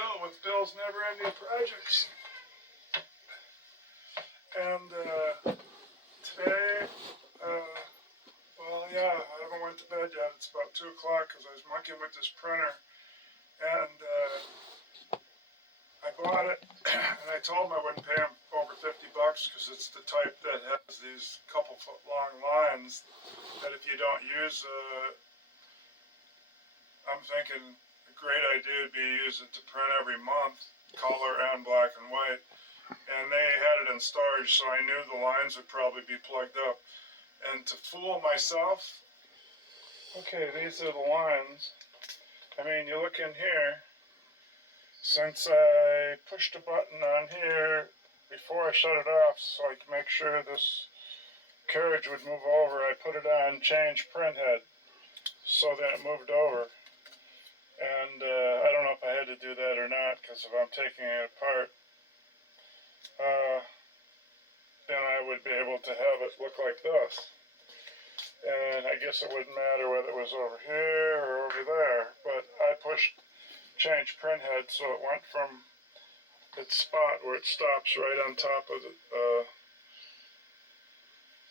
Bill with Bill's Never Ending Projects. And today, well, yeah, I haven't went to bed yet. It's about 2 o'clock because I was monkeying with this printer. And I bought it, and I told him I wouldn't pay him over 50 bucks because it's the type that has these couple foot long lines that if you don't use, I'm thinking a great idea would be to use it to print every month, color and black and white. And they had it in storage, so I knew the lines would probably be plugged up. And to fool myself, okay, these are the lines. I mean, you look in here, since I pushed a button on here before I shut it off so I could make sure this carriage would move over, I put it on change print head so that it moved over. And I don't know if I had to do that or not, because if I'm taking it apart, then I would be able to have it look like this. And I guess it wouldn't matter whether it was over here or over there, but I pushed change print head so it went from its spot where it stops right on top of the,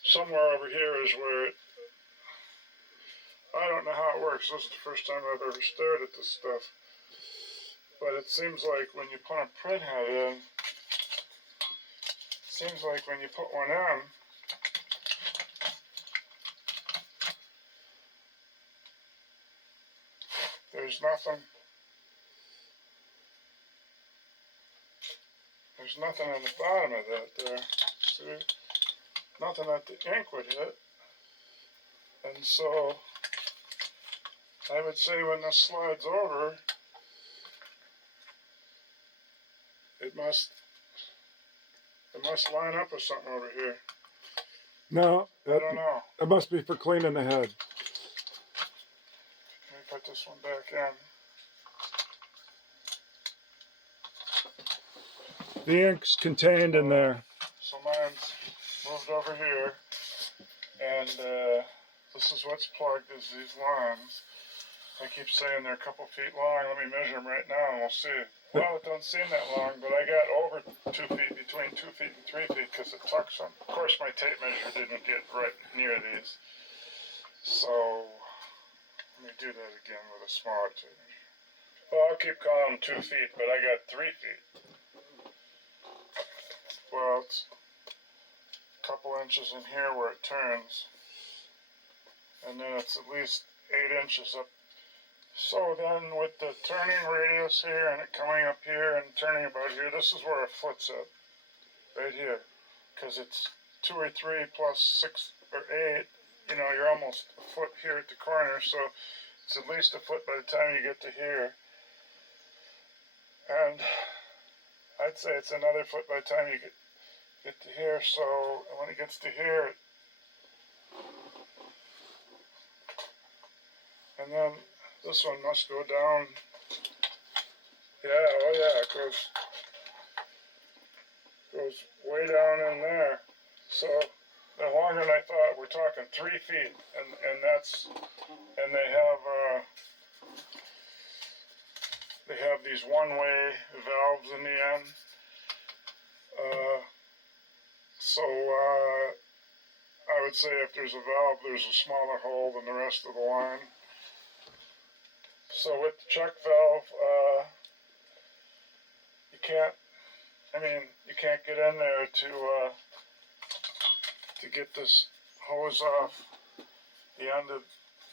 somewhere over here is where it, I don't know how it works. This is the first time I've ever stared at this stuff. But it seems like when you put a print head in, it seems like when you put one in, there's nothing on the bottom of that there. See? Nothing that the ink would hit. And so I would say when this slides over, it must line up with something over here. No, I don't know. It must be for cleaning the head. Let me put this one back in. The ink's contained in there. So mine's moved over here, and this is what's plugged, is these lines. I keep saying they're a couple feet long. Let me measure them right now and we'll see. Well, it doesn't seem that long, but I got over 2 feet, between 2 feet and 3 feet, because it took some. Of course, my tape measure didn't get right near these. So, let me do that again with a smaller tape measure. Well, I'll keep calling them 2 feet, but I got 3 feet. Well, it's a couple inches in here where it turns, and then it's at least 8 inches up. So then with the turning radius here and it coming up here and turning about here, this is where a foot's at, right here, because it's 2 or 3 plus 6 or 8, you know, you're almost a foot here at the corner, so it's at least a foot by the time you get to here. And I'd say it's another foot by the time you get to here, so when it gets to here, and then this one must go down. Yeah, oh yeah, it goes way down in there. So they're longer than I thought. We're talking 3 feet, and they have these one-way valves in the end. So I would say if there's a valve, there's a smaller hole than the rest of the line. So with the check valve, you can't get in there to get this hose off the end of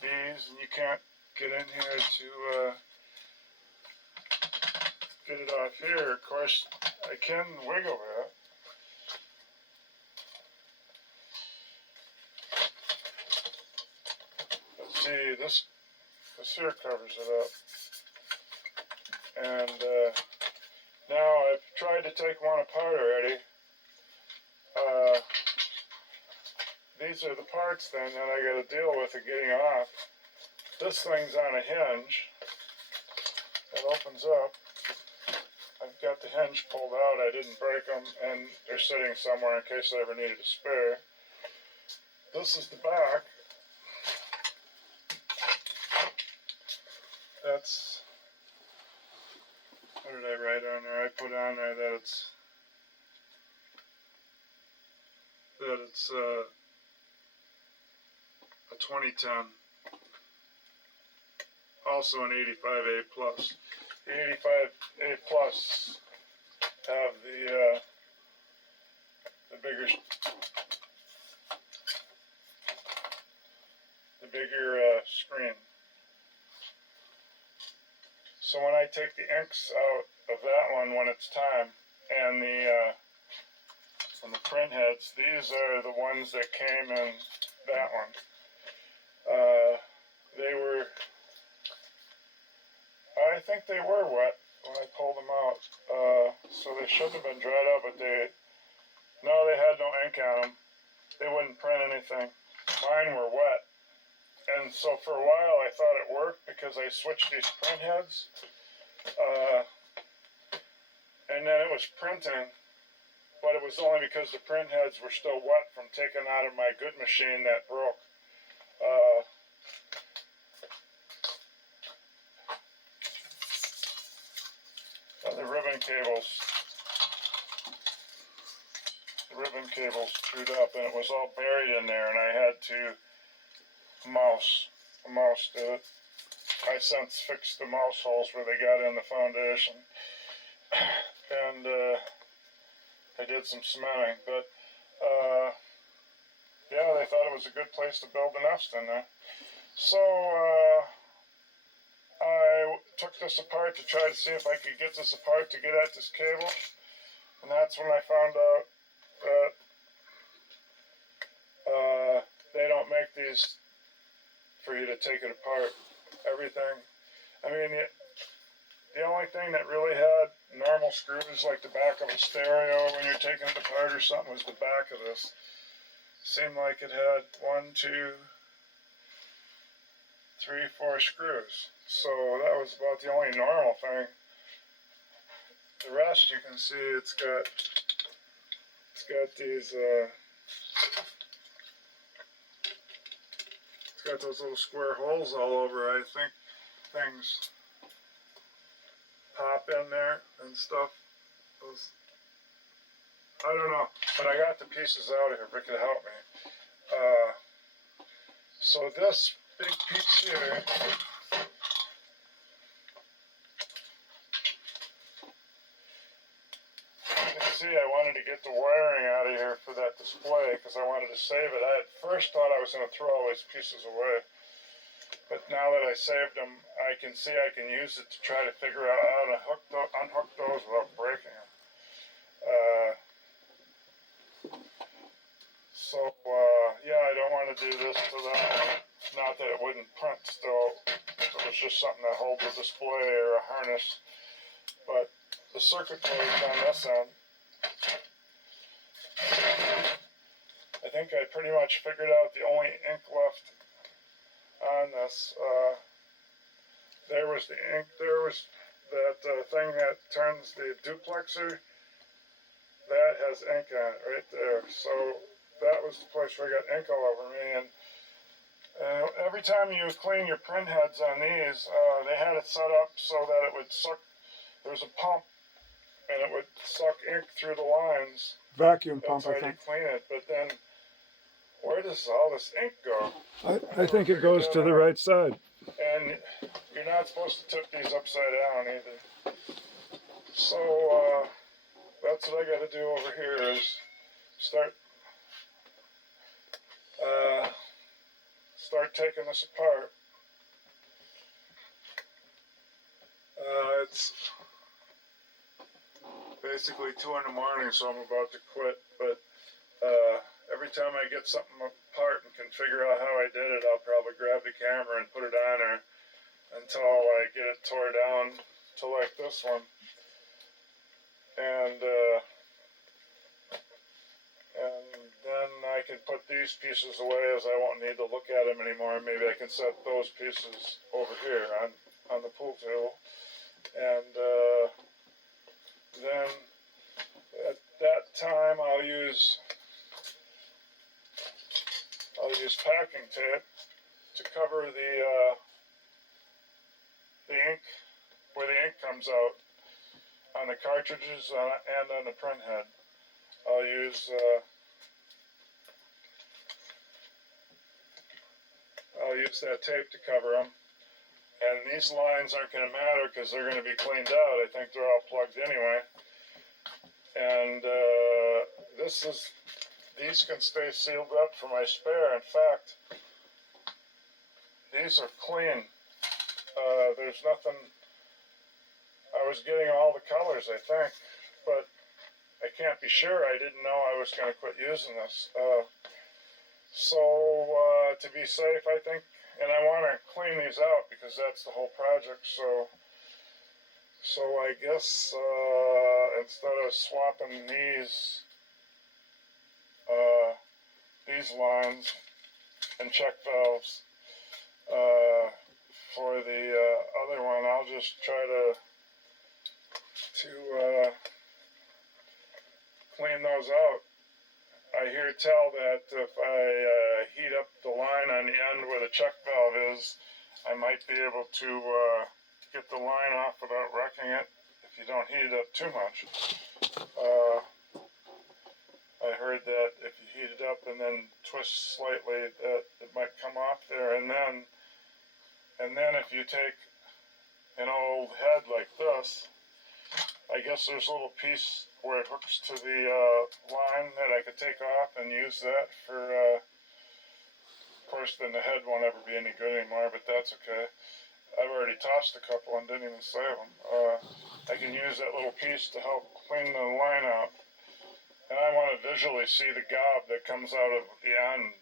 these, and you can't get in here to get it off here. Of course, I can wiggle that. Let's see, this here covers it up. And now I've tried to take one apart already. These are the parts then that I got to deal with and getting off. This thing's on a hinge that opens up. I've got the hinge pulled out. I didn't break them, and they're sitting somewhere in case I ever needed a spare. This is the back. did I write on there? I put on there that it's a 2010, also an 85A plus. The 85A plus have the bigger screen. So when I take the inks out of that one when it's time, and the print heads, these are the ones that came in that one. They were, I think they were wet when I pulled them out. So they shouldn't have been dried out, but they had no ink on them. They wouldn't print anything. Mine were wet. And so for a while I thought it worked because I switched these print heads. And then it was printing, but it was only because the print heads were still wet from taking out of my good machine that broke. The ribbon cables chewed up, and it was all buried in there, and I had to mouse did it. I since fixed the mouse holes where they got in the foundation, and I did some cementing, but yeah, they thought it was a good place to build a nest in there. So I took this apart to try to see if I could get this apart to get at this cable, and that's when I found out that they don't make these for you to take it apart. Everything, I mean, the only thing that really had normal screws, like the back of a stereo when you're taking it apart or something, was the back of this. Seemed like it had 1, 2, 3, 4 screws. So that was about the only normal thing. The rest, you can see it's got these it's got those little square holes all over. I think things pop in there and stuff. I don't know, but I got the pieces out of here if it could help me. So this big piece here, you can see I wanted to get the wiring out of here for that display because I wanted to save it. I at first thought I was going to throw all these pieces away, but now that I saved them, I can see I can use it to try to figure out how to unhook those without breaking them. So yeah, I don't want to do this to that one. Not that it wouldn't print still. It was just something to hold the display or a harness. But the circuit board's on this end. I think I pretty much figured out the only ink left on this. There was the ink. There was that thing that turns the duplexer. That has ink on it right there. So that was the place where I got ink all over me. And every time you clean your print heads on these, they had it set up so that it would suck. There was a pump, and it would suck ink through the lines. Vacuum pump, That's I how you think. clean it. But then, where does all this ink go? I think it goes to the right side. And you're not supposed to tip these upside down either. So that's what I got to do over here is start taking this apart. It's basically 2 in the morning, so I'm about to quit. But every time I get something apart and can figure out how I did it, I'll probably grab the camera and put it on there until I get it tore down to like this one. And then I can put these pieces away as I won't need to look at them anymore. Maybe I can set those pieces over here on the pool table. And then at that time I'll use packing tape to cover the ink, where the ink comes out. on the cartridges and on the print head. I'll use that tape to cover them. And these lines aren't going to matter because they're going to be cleaned out. I think they're all plugged anyway. And these can stay sealed up for my spare. In fact, these are clean. There's nothing. I was getting all the colors, I think, but I can't be sure. I didn't know I was going to quit using this. So to be safe, I think, and I want to clean these out because that's the whole project. So I guess instead of swapping these lines and check valves for the other one, I'll just try to clean those out. I hear tell that if I heat up the line on the end where the check valve is, I might be able to get the line off without wrecking it if you don't heat it up too much. I heard that if you heat it up and then twist slightly, that it might come off there. And then if you take an old head like this, I guess there's a little piece where it hooks to the line that I could take off and use that for, of course, then the head won't ever be any good anymore, but that's okay. I've already tossed a couple and didn't even save them. I can use that little piece to help clean the line out. And I want to visually see the gob that comes out of the end.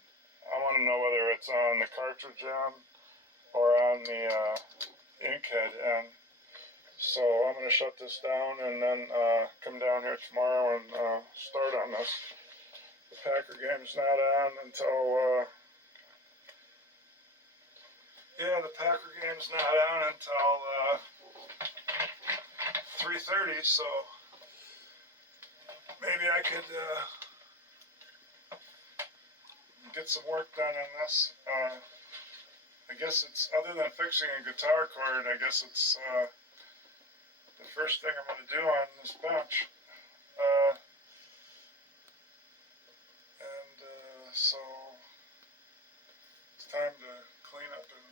I want to know whether it's on the cartridge end or on the ink head end. So I'm going to shut this down and then come down here tomorrow and start on this. The Packer game's not on until, the Packer game's not on until 3:30, so maybe I could get some work done on this. I guess it's, other than fixing a guitar chord, I guess it's the first thing I'm going to do on this bench. So it's time to clean up, and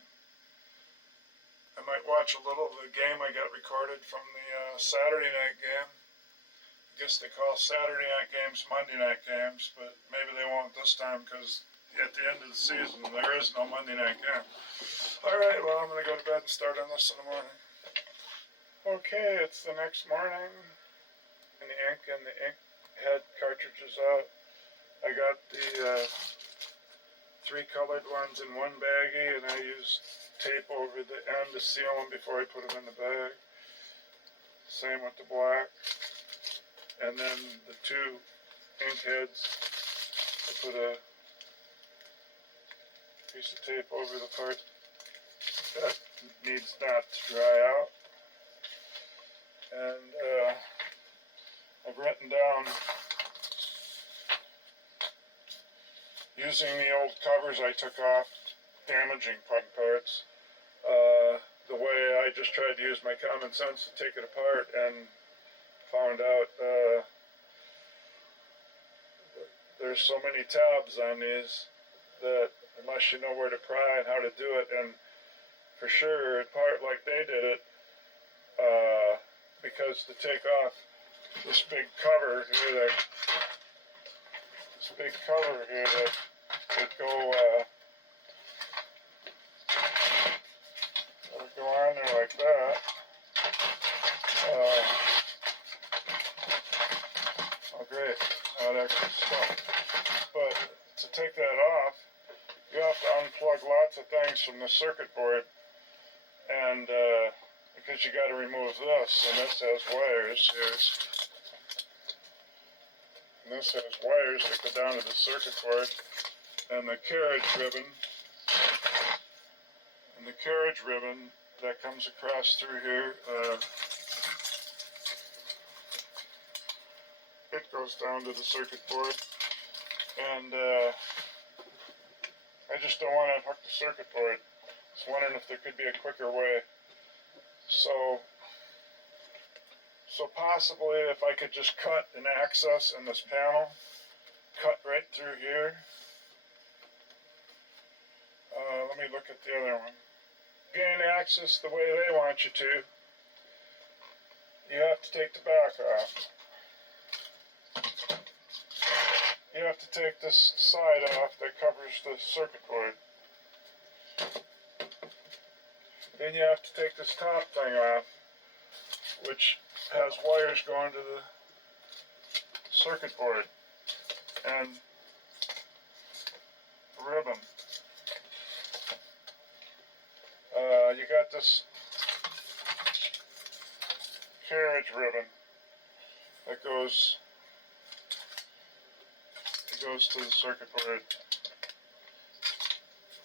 I might watch a little of the game I got recorded from the Saturday night game. I guess they call Saturday night games Monday night games, but maybe they won't this time because at the end of the season there is no Monday night game. Alright, well, I'm going to go to bed and start on this in the morning. Okay, it's the next morning, and the ink head cartridge is out. I got the 3 colored ones in one baggie, and I used tape over the end to seal them before I put them in the bag. Same with the black. And then the 2 ink heads, I put a piece of tape over the part that needs not to dry out. And I've written down, using the old covers I took off, damaging parts, the way I just tried to use my common sense to take it apart, and found out there's so many tabs on these that unless you know where to pry and how to do it, and for sure, apart like they did it, because to take off this big cover here that would go on there like that. Oh great, that actually stuck. But to take that off, you have to unplug lots of things from the circuit board, and because you got to remove this, and this has wires here. And this has wires that go down to the circuit board, and the carriage ribbon, that comes across through here, it goes down to the circuit board, and I just don't want to unhook the circuit board. I was wondering if there could be a quicker way. So So possibly if I could just cut an access in this panel, cut right through here. Let me look at the other one. Gain access the way they want you to. You have to take the back off. You have to take this side off that covers the circuit board. Then you have to take this top thing off, which has wires going to the circuit board and ribbon. You got this carriage ribbon that goes to the circuit board.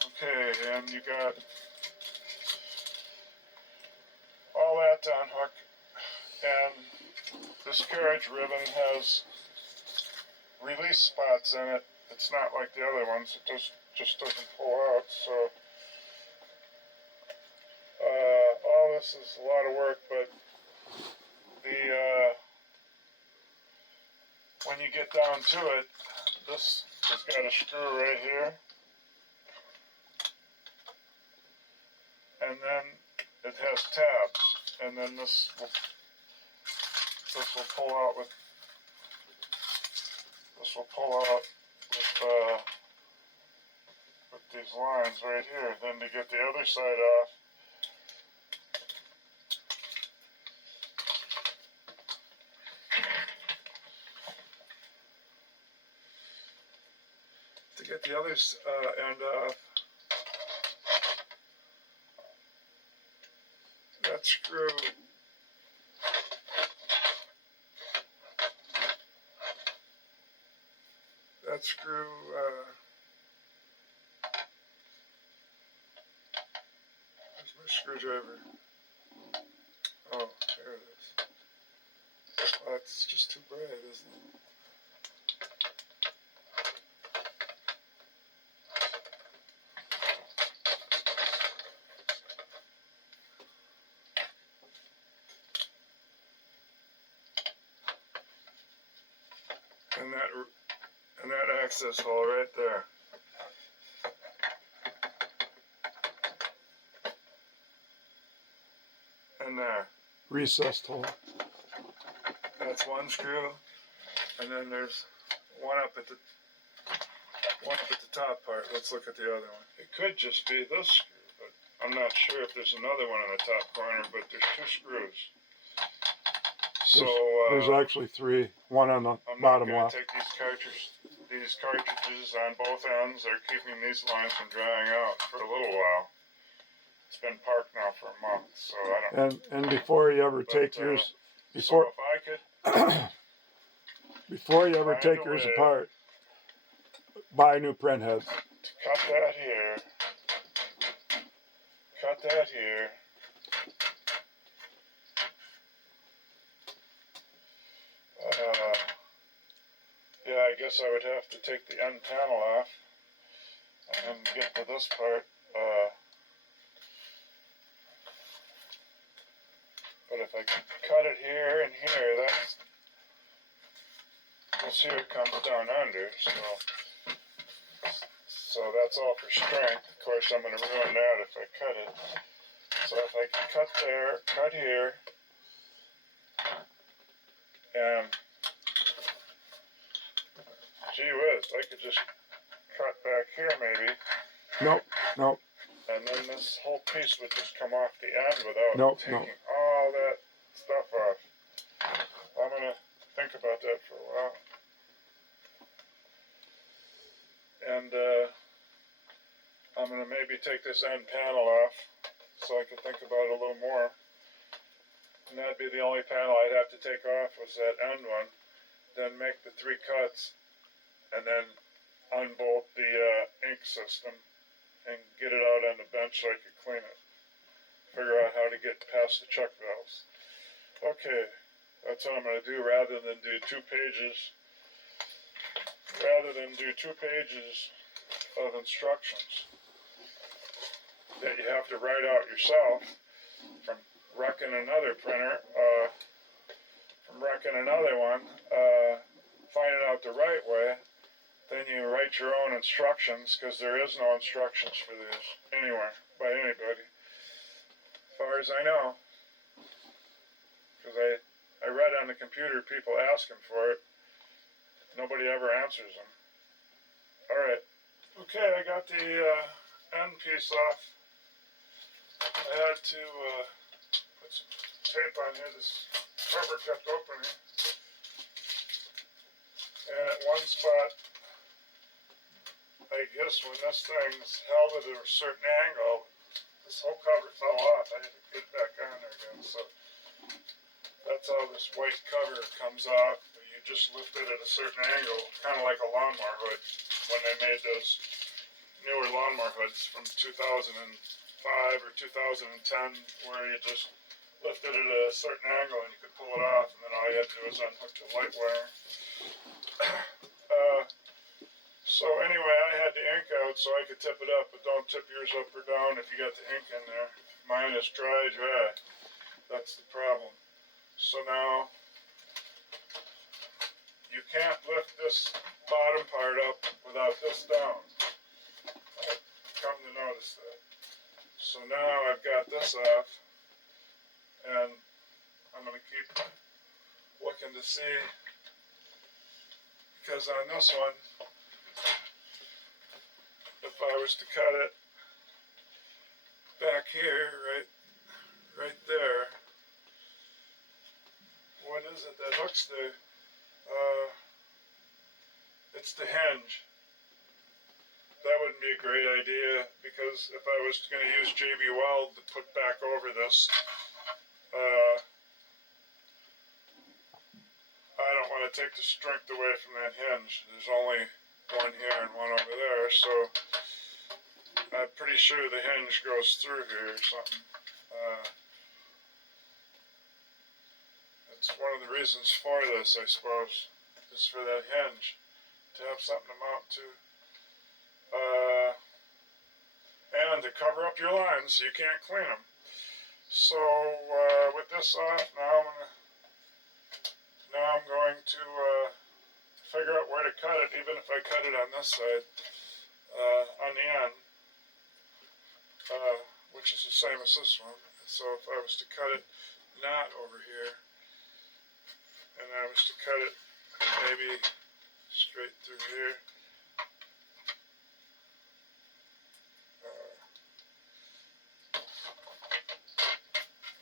Okay, and you got all that to unhook, and this carriage ribbon has release spots in it. It's not like the other ones, it just doesn't pull out, so all this is a lot of work, but when you get down to it, this has got a screw right here, and then it has tabs, and then this will pull out with these lines right here. Then to get the other side off, end off, that screw where's my screwdriver? Oh, there it is. Oh, that's just too bright, isn't it? And that access hole right there. And there. Recessed hole. That's one screw, and then there's one up at the top part. Let's look at the other one. It could just be this screw, but I'm not sure if there's another one in the top corner, but there's two screws. So there's actually three. One on the bottom left. I'm going to take these cartridges on both ends. They're keeping these lines from drying out for a little while. It's been parked now for a month, so I don't. And before you ever take yours, so if I could, before you ever take yours apart, buy new print heads. Cut that here. Cut that here. Yeah, I guess I would have to take the end panel off and get to this part. But if I cut it here and here, this here comes down under, so that's all for strength. Of course, I'm going to ruin that if I cut it. So if I can cut there, cut here, and gee whiz, I could just cut back here maybe. Nope. And then this whole piece would just come off the end without taking all that stuff off. I'm going to think about that for a while. And I'm going to maybe take this end panel off so I can think about it a little more. And that'd be the only panel I'd have to take off was that end one. Then make the 3 cuts and then unbolt the ink system and get it out on the bench so I could clean it. Figure out how to get past the chuck valves. Okay, that's what I'm going to do rather than do 2 pages. Rather than do 2 pages of instructions that you have to write out yourself from wrecking another printer, making another one, finding out the right way. Then you write your own instructions, because there is no instructions for this anywhere by anybody, as far as I know. Because I read on the computer people asking for it. Nobody ever answers them. All right. Okay, I got the end piece off. I had to put some tape on here. This cover kept opening. And at one spot, I guess when this thing's held at a certain angle, this whole cover fell off. I had to get it back on there again. So that's how this white cover comes off. You just lift it at a certain angle, kind of like a lawnmower hood. When they made those newer lawnmower hoods from 2005 or 2010, where you just lifted it at a certain angle and you could pull it off, and then all you had to do was unhook the light wire. So anyway, I had the ink out so I could tip it up, but don't tip yours up or down if you got the ink in there. Mine is dry. That's the problem. So now, you can't lift this bottom part up without this down. I've come to notice that. So now I've got this off, and I'm going to keep looking to see, because on this one, if I was to cut it back here, right there, what is it that hooks the, it's the hinge. That wouldn't be a great idea, because if I was going to use JB Weld to put back over this, I don't want to take the strength away from that hinge. There's only one here and one over there, so I'm pretty sure the hinge goes through here or something. That's one of the reasons for this, I suppose, is for that hinge, to have something to mount to. And to cover up your lines so you can't clean them. So with this off, now I'm going to figure out where to cut it, even if I cut it on this side, on the end, which is the same as this one. So if I was to cut it not over here, and I was to cut it maybe straight through here,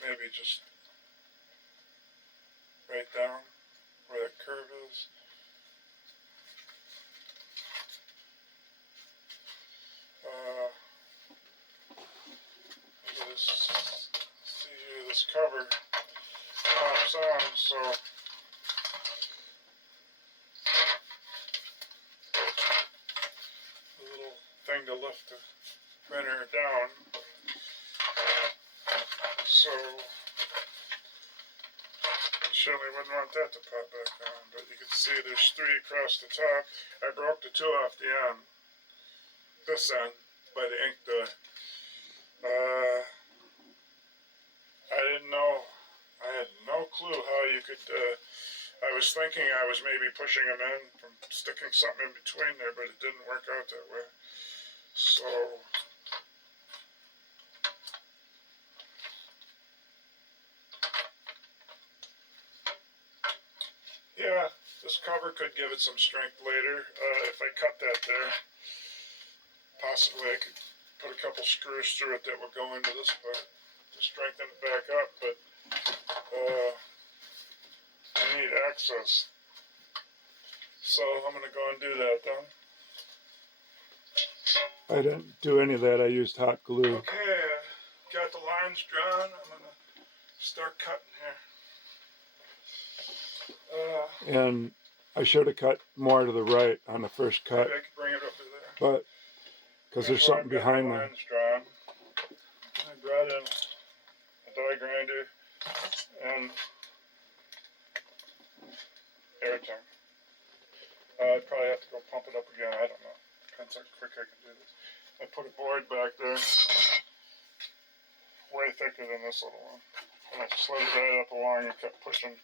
maybe just right down where that curve is. Look at this. See here, this cover pops on, so the little thing to lift the printer down. So surely wouldn't want that to pop back on, but you can see there's 3 across the top. I broke the 2 off the end, this end, by the ink dye. I didn't know, I had no clue how you could, I was thinking I was maybe pushing them in from sticking something in between there, but it didn't work out that way. So yeah, this cover could give it some strength later. If I cut that there, possibly I could put a couple screws through it that would go into this part to strengthen it back up, but I need access. So I'm going to go and do that then. I didn't do any of that. I used hot glue. Okay, got the lines drawn. I'm going to start cutting here. And I should have cut more to the right on the first cut. Maybe I could bring it up to there. But, because there's something behind there. Lines drawn. I brought in a die grinder and everything. I'd probably have to go pump it up again. I don't know. Depends how quick I can do this. I put a board back there, way thicker than this little one. And I slid it right up along and kept pushing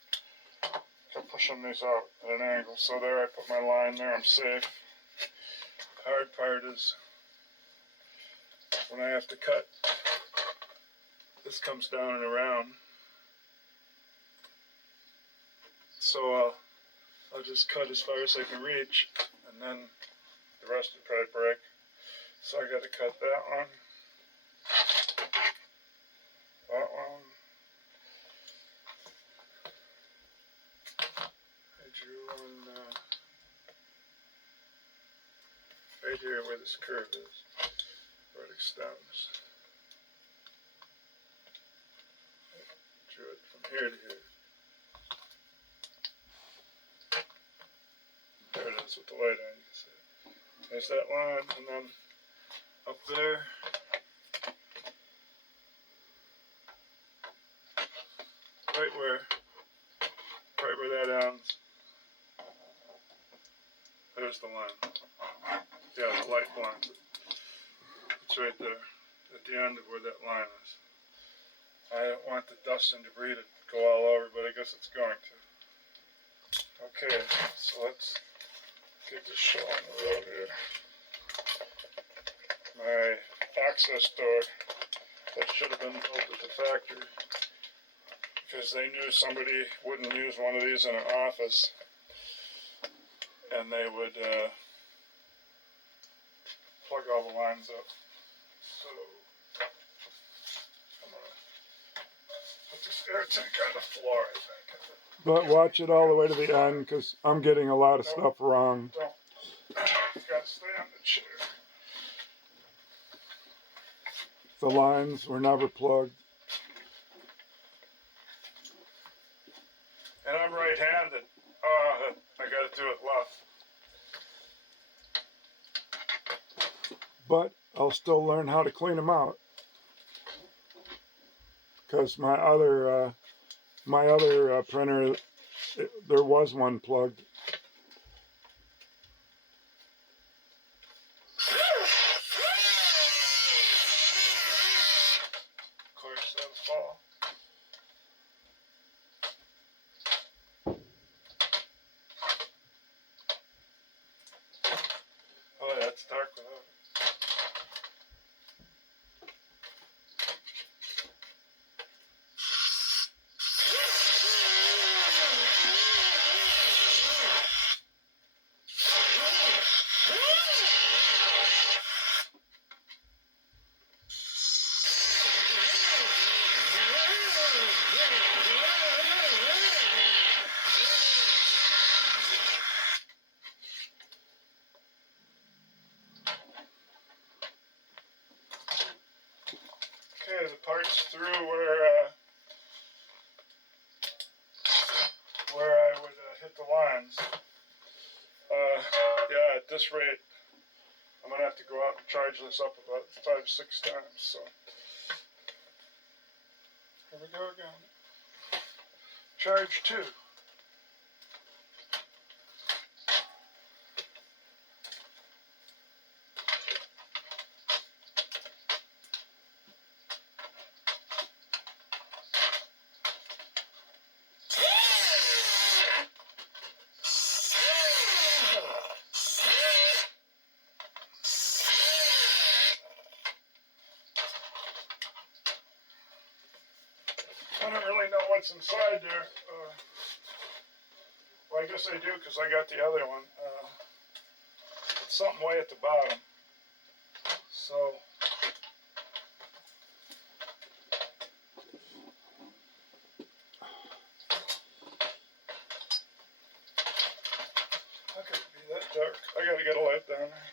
pushing these out at an angle. So there I put my line there, I'm safe. The hard part is when I have to cut, this comes down and around. So I'll just cut as far as I can reach, and then the rest will probably break. So I got to cut that one, that one. I drew one right here where this curve is, where it extends. I drew it from here to here. There it is with the light on, you can see. There's that line, and then up there, right where that ends, there's the line. Yeah, the light blinds it. It's right there, at the end of where that line is. I don't want the dust and debris to go all over, but I guess it's going to. Okay, so let's get this show on the road here. My access door that should have been built at the factory, because they knew somebody wouldn't use one of these in an office, and they would plug all the lines up. So I'm gonna put this air tank on the floor, I think. But watch it all the way to the end, because I'm getting a lot of stuff wrong. Don't. You gotta stay on the chair. The lines were never plugged. And I'm right-handed. I gotta do it left. But I'll still learn how to clean them out. Because my other printer, there was one plugged. Of course, that'll fall. Oh, yeah, it's dark without it. Okay, the part's through where I would hit the lines. Yeah, at this rate, I'm gonna have to go out and charge this up about 5-6 times. So here we go again. Charge 2. I don't really know what's inside there. Well, I guess I do because I got the other one. It's something way at the bottom. So how could it be that dark? I gotta get a light down there.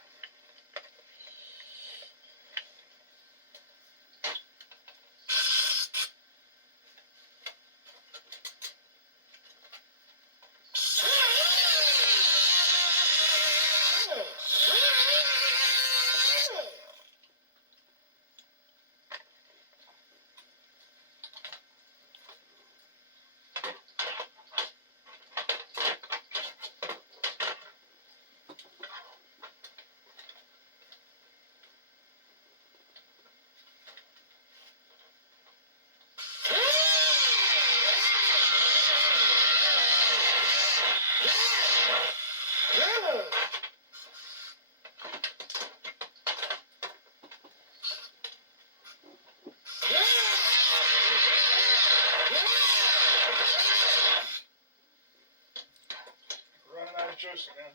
juice again.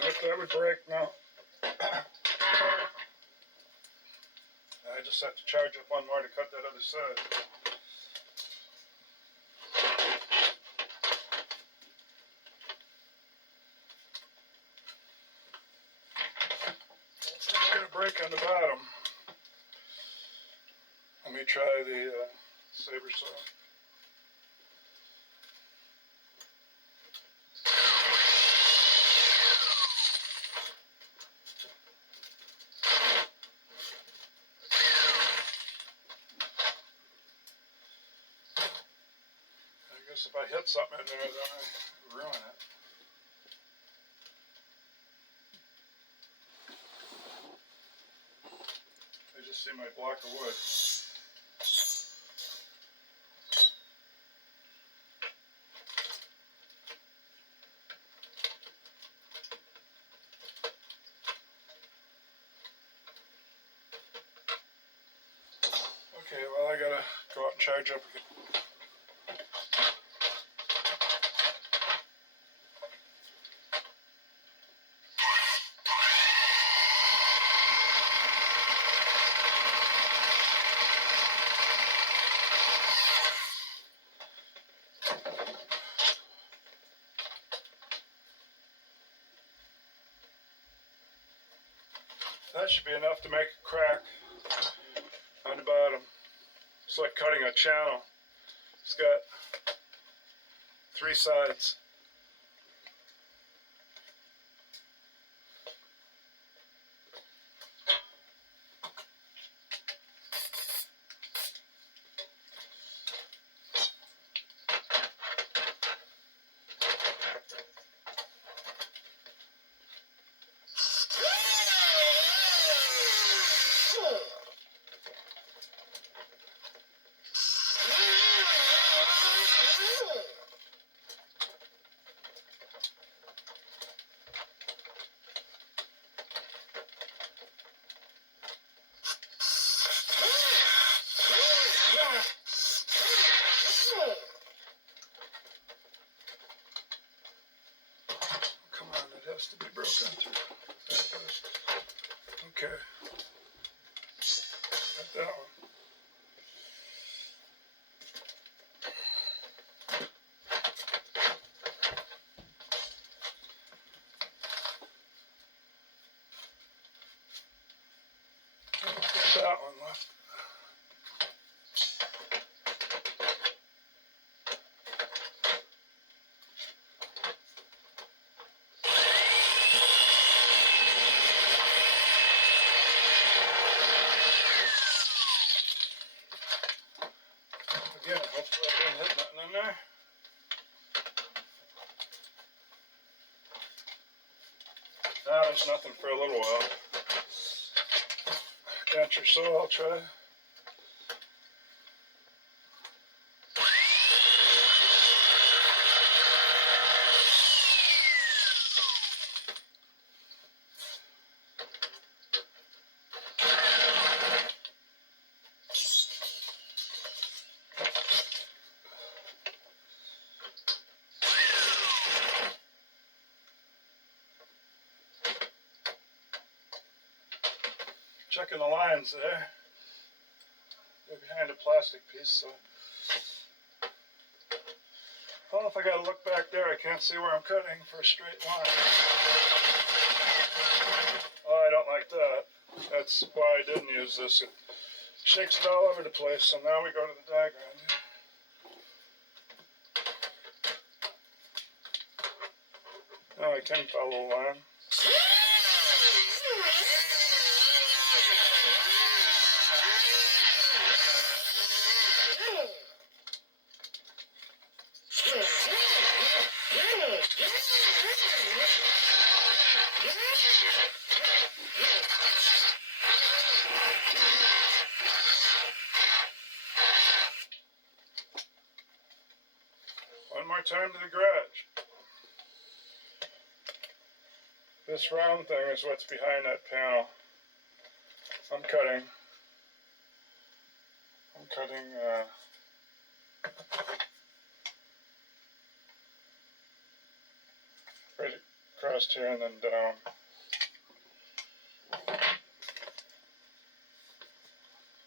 If that would break now. I just have to charge up one more to cut that other side. It's not going to break on the bottom. Let me try the saber saw. I guess if I hit something in there, then I ruin it. I just see my block of wood. Okay, well, I gotta go out and charge up again. That should be enough to make a crack on the bottom. It's like cutting a channel. It's got 3 sides. Come on, it has to be broken through. Okay. Got that one. Got that one left. Again, hopefully I didn't hit nothing in there. Now there's nothing for a little while. Inch or so, I'll try. Checking the lines there. They're behind a plastic piece, so. Well, if I gotta look back there, I can't see where I'm cutting for a straight line. Oh, I don't like that. That's why I didn't use this. It shakes it all over the place, so now we go to the diagram. Now I can follow a line. time to the garage. This round thing is what's behind that panel. I'm cutting right across here and then down.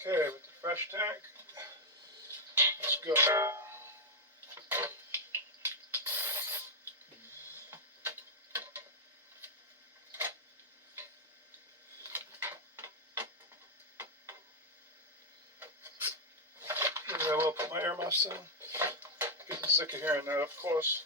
Okay, with the fresh tank, let's go. Maybe I will put my air muffs on. Getting sick of hearing that up close.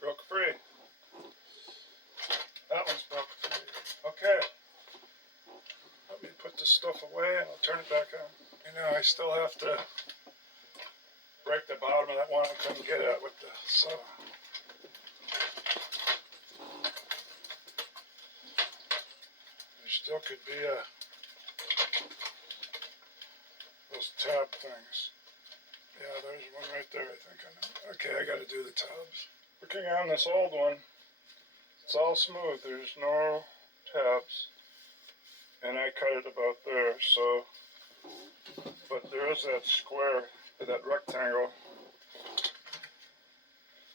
Broke free. That one's broke free. Okay. Let me put this stuff away and I'll turn it back on. You know, I still have to break the bottom of that one I couldn't get at with the saw. There still could be those tab things. Yeah, there's one right there, I think. Okay, I gotta do the tabs. Working on this old one, it's all smooth, there's no tabs. And I cut it about there, so, but there is that square, that rectangle.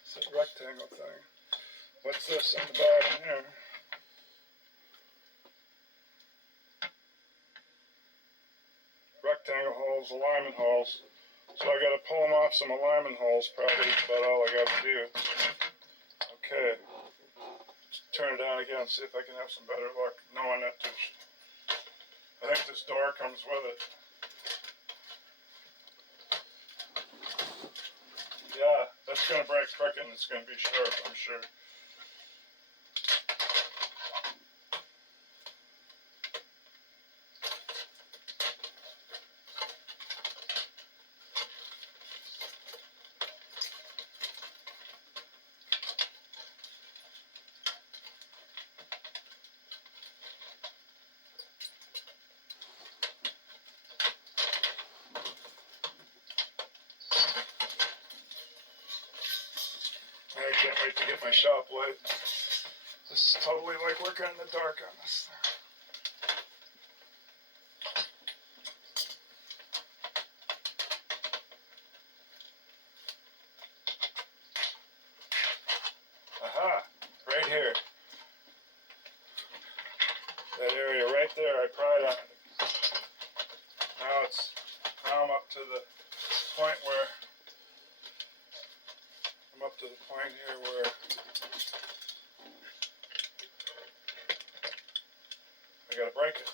It's that rectangle thing. What's this on the bottom here? Rectangle holes, alignment holes. So I gotta pull them off some alignment holes, probably is about all I gotta do. Okay. Let's turn it on again, see if I can have some better luck, knowing that I think this door comes with it. Yeah, that's gonna break quick and it's gonna be sharp, I'm sure. I can't wait to get my shop light. This is totally like working in the dark on this thing. Aha, right here. That area right there, I pried on it. Now I'm up to the point where here where I gotta break it.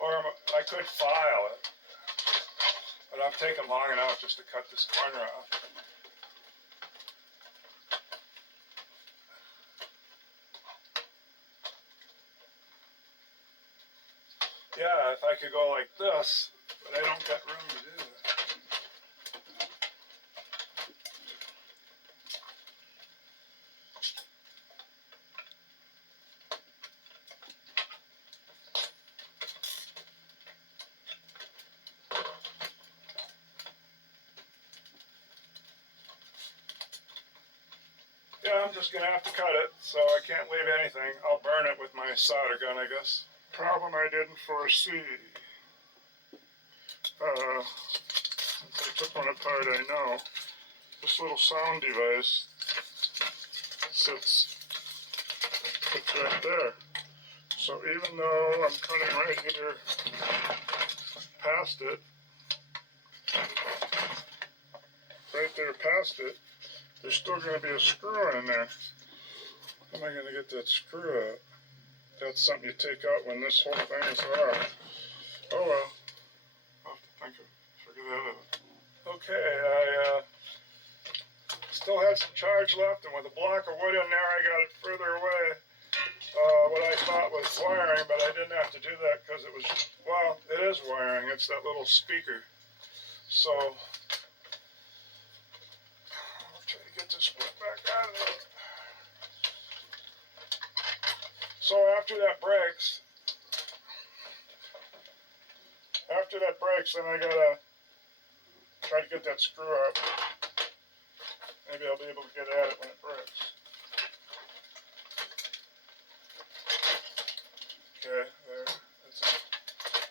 Or I could file it, but I've taken long enough just to cut this corner off. Yeah, if I could go like this, but I don't got room to do that. Yeah, I'm just gonna have to cut it, so I can't leave anything. I'll burn it with my solder gun, I guess. Problem I didn't foresee. I took one apart, I know. This little sound device sits right there. So even though I'm cutting right here past it, right there past it, there's still going to be a screw in there. How am I going to get that screw out? That's something you take out when this whole thing is off. Oh well. I'll have to figure that out. Okay, I still had some charge left, and with a block of wood in there, I got it further away. What I thought was wiring, but I didn't have to do that because it was, well, it is wiring. It's that little speaker. So, I'll try to get this split back out of there. So after that breaks, then I gotta try to get that screw out. Maybe I'll be able to get at it when it breaks. Okay, there.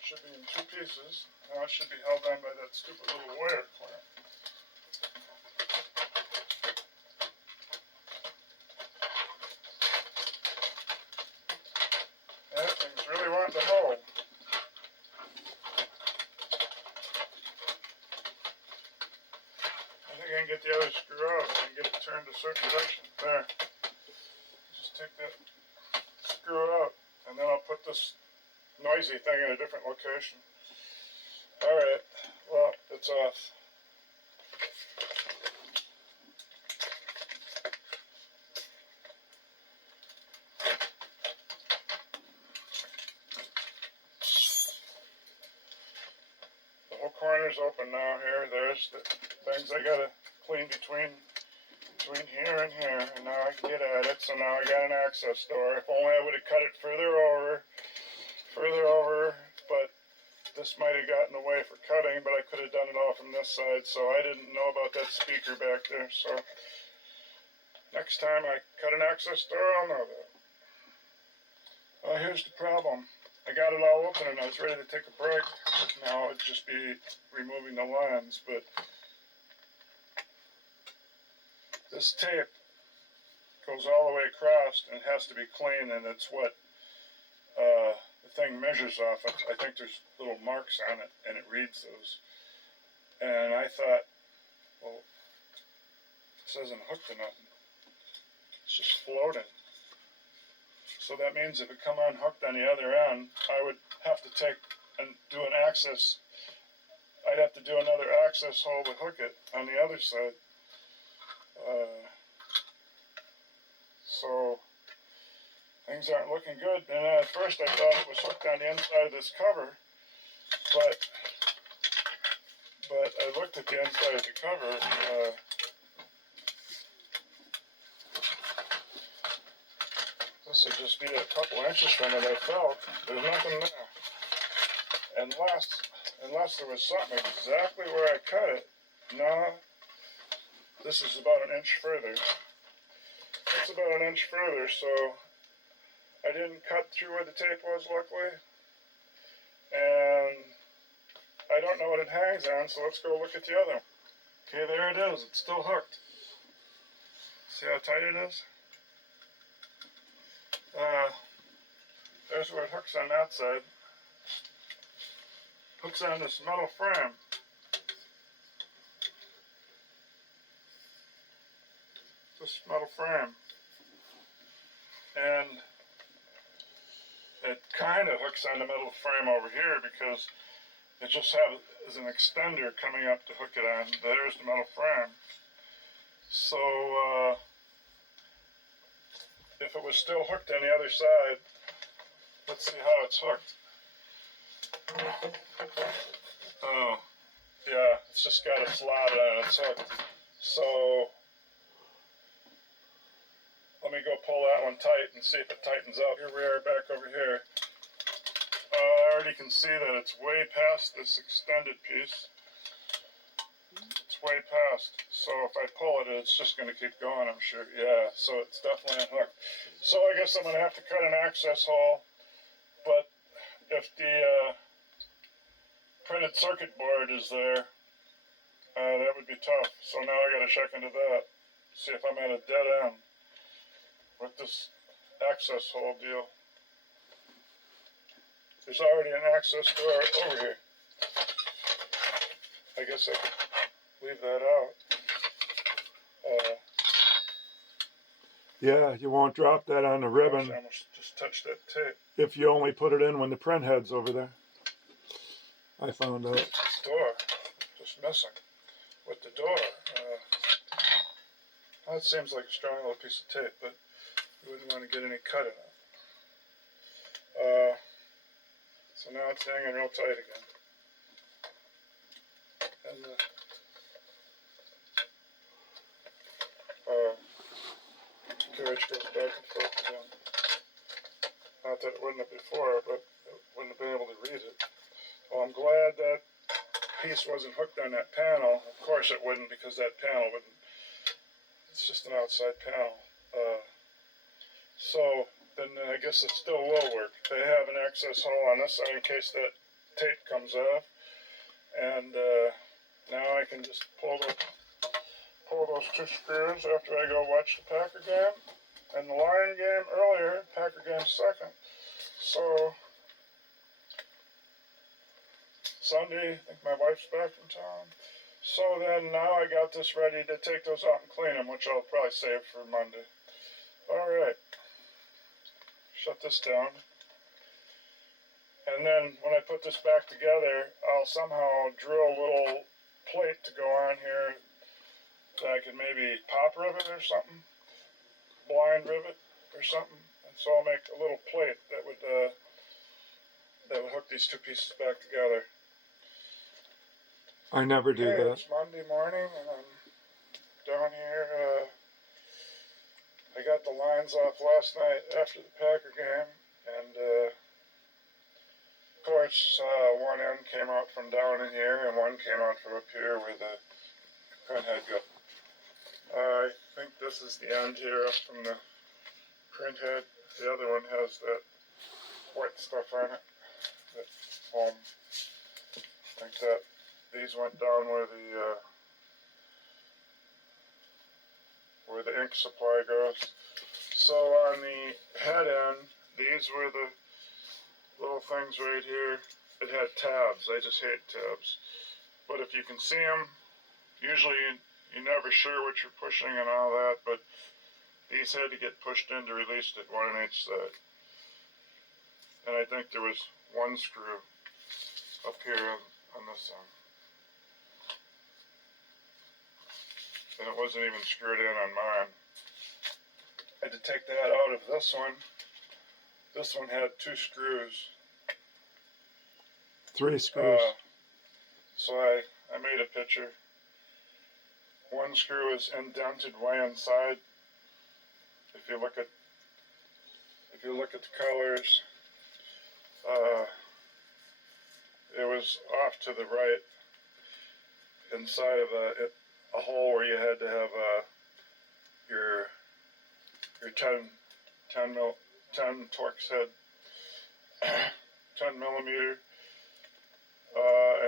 Should be in two pieces. Now it should be held on by that stupid little wire clamp. That thing's really wanting to hold. I think I can get the other screw out and get it turned a certain direction. There. Just take that screw out, and then I'll put this noisy thing in a different location. Alright, well, it's off. The whole corner's open now here. There's the things I gotta clean between here and here, and now I can get at it. So now I got an access door. If only I would have cut it further over, but this might have gotten away for cutting, but I could have done it all from this side, so I didn't know about that speaker back there. So next time I cut an access door, I'll know that. Well, here's the problem. I got it all open and I was ready to take a break. Now it'd just be removing the lines, but this tape goes all the way across and it has to be clean, and it's what the thing measures off. I think there's little marks on it and it reads those. And I thought, well, this isn't hooked to nothing. It's just floating. So that means if it come unhooked on the other end, I would have to take and do an access. I'd have to do another access hole to hook it on the other side. So things aren't looking good. And at first I thought it was hooked on the inside of this cover, but I looked at the inside of the cover. This would just be a couple inches from it, I felt. There's nothing there. Unless there was something exactly where I cut it. No, this is about an inch further. It's about an inch further, so I didn't cut through where the tape was, luckily. And I don't know what it hangs on, so let's go look at the other one. Okay, there it is. It's still hooked. See how tight it is? There's where it hooks on that side. Hooks on this metal frame. This metal frame. And it kind of hooks on the metal frame over here because it just has an extender coming up to hook it on. There's the metal frame. So, if it was still hooked on the other side, let's see how it's hooked. Oh, yeah, it's just got a slot on it, it's hooked. So, let me go pull that one tight and see if it tightens up. Here we are back over here. I already can see that it's way past this extended piece. It's way past. So if I pull it, it's just going to keep going, I'm sure. Yeah, so it's definitely unhooked. So I guess I'm going to have to cut an access hole. But if the printed circuit board is there, that would be tough. So now I got to check into that. See if I'm at a dead end with this access hole deal. There's already an access door over here. I guess I could leave that out. Yeah, you won't drop that on the ribbon I almost just touched that tape. if you only put it in when the print head's over there. I found out. This door, just missing. With the door, that seems like a strong little piece of tape, but you wouldn't want to get any cut in it. So now it's hanging real tight again. And the carriage goes back and forth again. Not that it wouldn't have before, but it wouldn't have been able to read it. Well, I'm glad that piece wasn't hooked on that panel. Of course it wouldn't, because that panel wouldn't. It's just an outside panel. So then I guess it still will work. They have an access hole on this side in case that tape comes off. And now I can just pull those two screws after I go watch the Packer game. And the Lion game earlier, Packer game second. So Sunday, I think my wife's back from town. So then now I got this ready to take those out and clean them, which I'll probably save for Monday. Alright. Shut this down. And then when I put this back together, I'll somehow drill a little plate to go on here that I can maybe pop rivet or something. Blind rivet or something. And so I'll make a little plate that would hook these two pieces back together. I never do that. It's Monday morning and I'm down here. I got the lines off last night after the Packer game, and of course one end came out from down in here and one came out from up here where the print head go. I think this is the end here up from the print head. The other one has that white stuff on it, that foam. I think that these went down where the ink supply goes. So on the head end, these were the little things right here. It had tabs. I just hate tabs. But if you can see them, usually you're never sure what you're pushing and all that, but these had to get pushed in to release it, one on each side. And I think there was one screw up here on this end. And it wasn't even screwed in on mine. I had to take that out of this one. This one had two screws. 3 screws. So I made a picture. One screw is indented way inside. If you look at the colors, it was off to the right, inside of a hole where you had to have your 10 Torx head, 10 millimeter,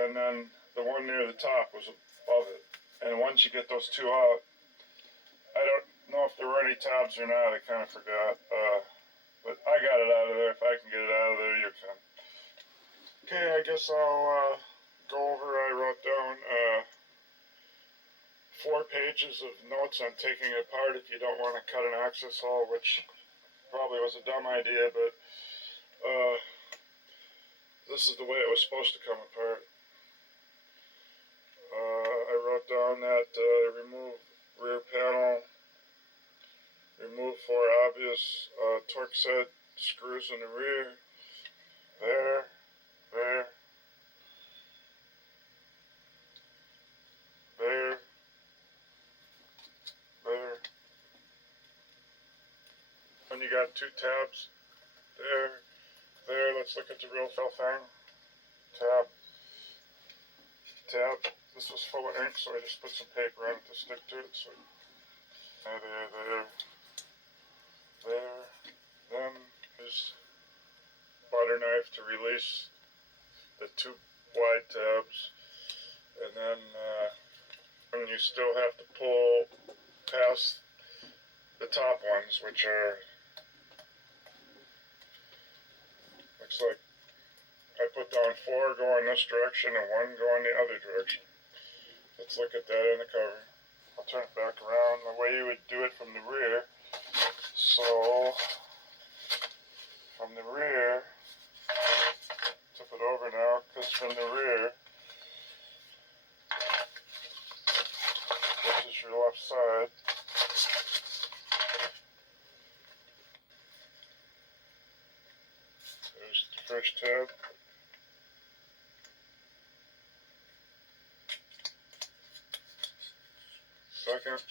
and then the one near the top was above it. And once you get those two out, I don't know if there were any tabs or not. I kind of forgot, but I got it out of there. If I can get it out of there, you can. Okay, I guess I'll go over. I wrote down 4 pages of notes on taking it apart if you don't want to cut an access hole, which probably was a dumb idea, but this is the way it was supposed to come apart. I wrote down that remove rear panel, remove 4 obvious Torx head screws in the rear, there. And you got 2 tabs, there. Let's look at the real thing. Tab. This was full of ink, so I just put some paper on it to stick to it. So there. Then there's butter knife to release the 2 wide tabs, and then you still have to pull past the top ones, which are, looks like I put down 4 going this direction and 1 going the other direction. Let's look at that in the cover. I'll turn it back around the way you would do it from the rear. So from the rear, tip it over now, because from the rear, this is your left side. There's the first tab. Second.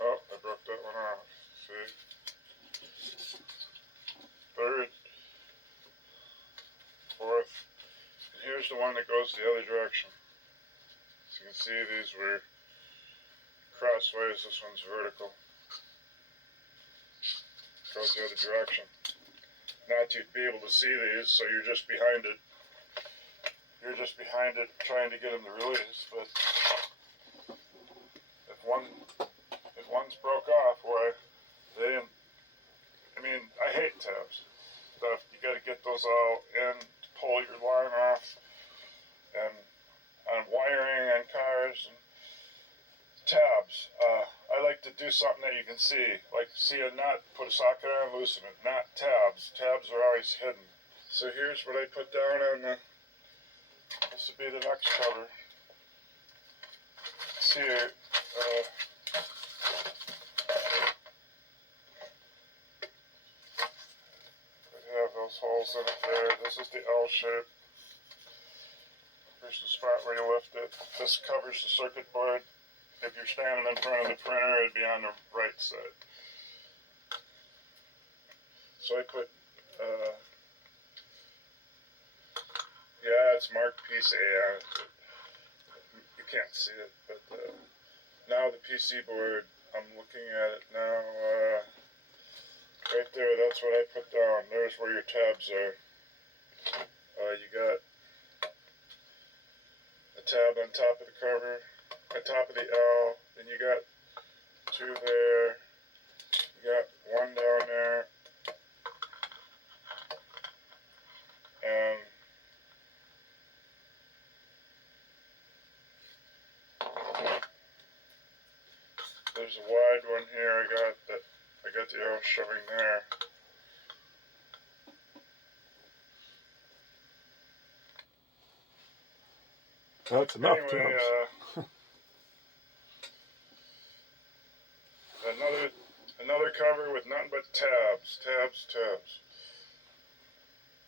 Oh, I broke that one off. See? Third. Fourth. And here's the one that goes the other direction. As you can see, these were crossways. This one's vertical. Goes the other direction. Not you'd be able to see these, so you're just behind it. You're just behind it trying to get them to release, but if one's broke off, why, I mean, I hate tabs. Stuff, you gotta get those all in, pull your line off, and on wiring on cars, and tabs. I like to do something that you can see, like see a nut, put a socket on, loosen it, not tabs. Tabs are always hidden. So here's what I put down on the, this would be the next cover. See here, have those holes in it there. This is the L shape. Here's the spot where you lift it. This covers the circuit board. If you're standing in front of the printer, it'd be on the right side. So I put, yeah, it's marked PC on it. You can't see it, but now the PC board, I'm looking at it now, right there, that's what I put down. There's where your tabs are. You got a tab on top of the cover, on top of the L, then you got two there, you got one down there, and there's a wide one here. I got the L showing there. That's enough Anyway, tabs. another cover with nothing but tabs.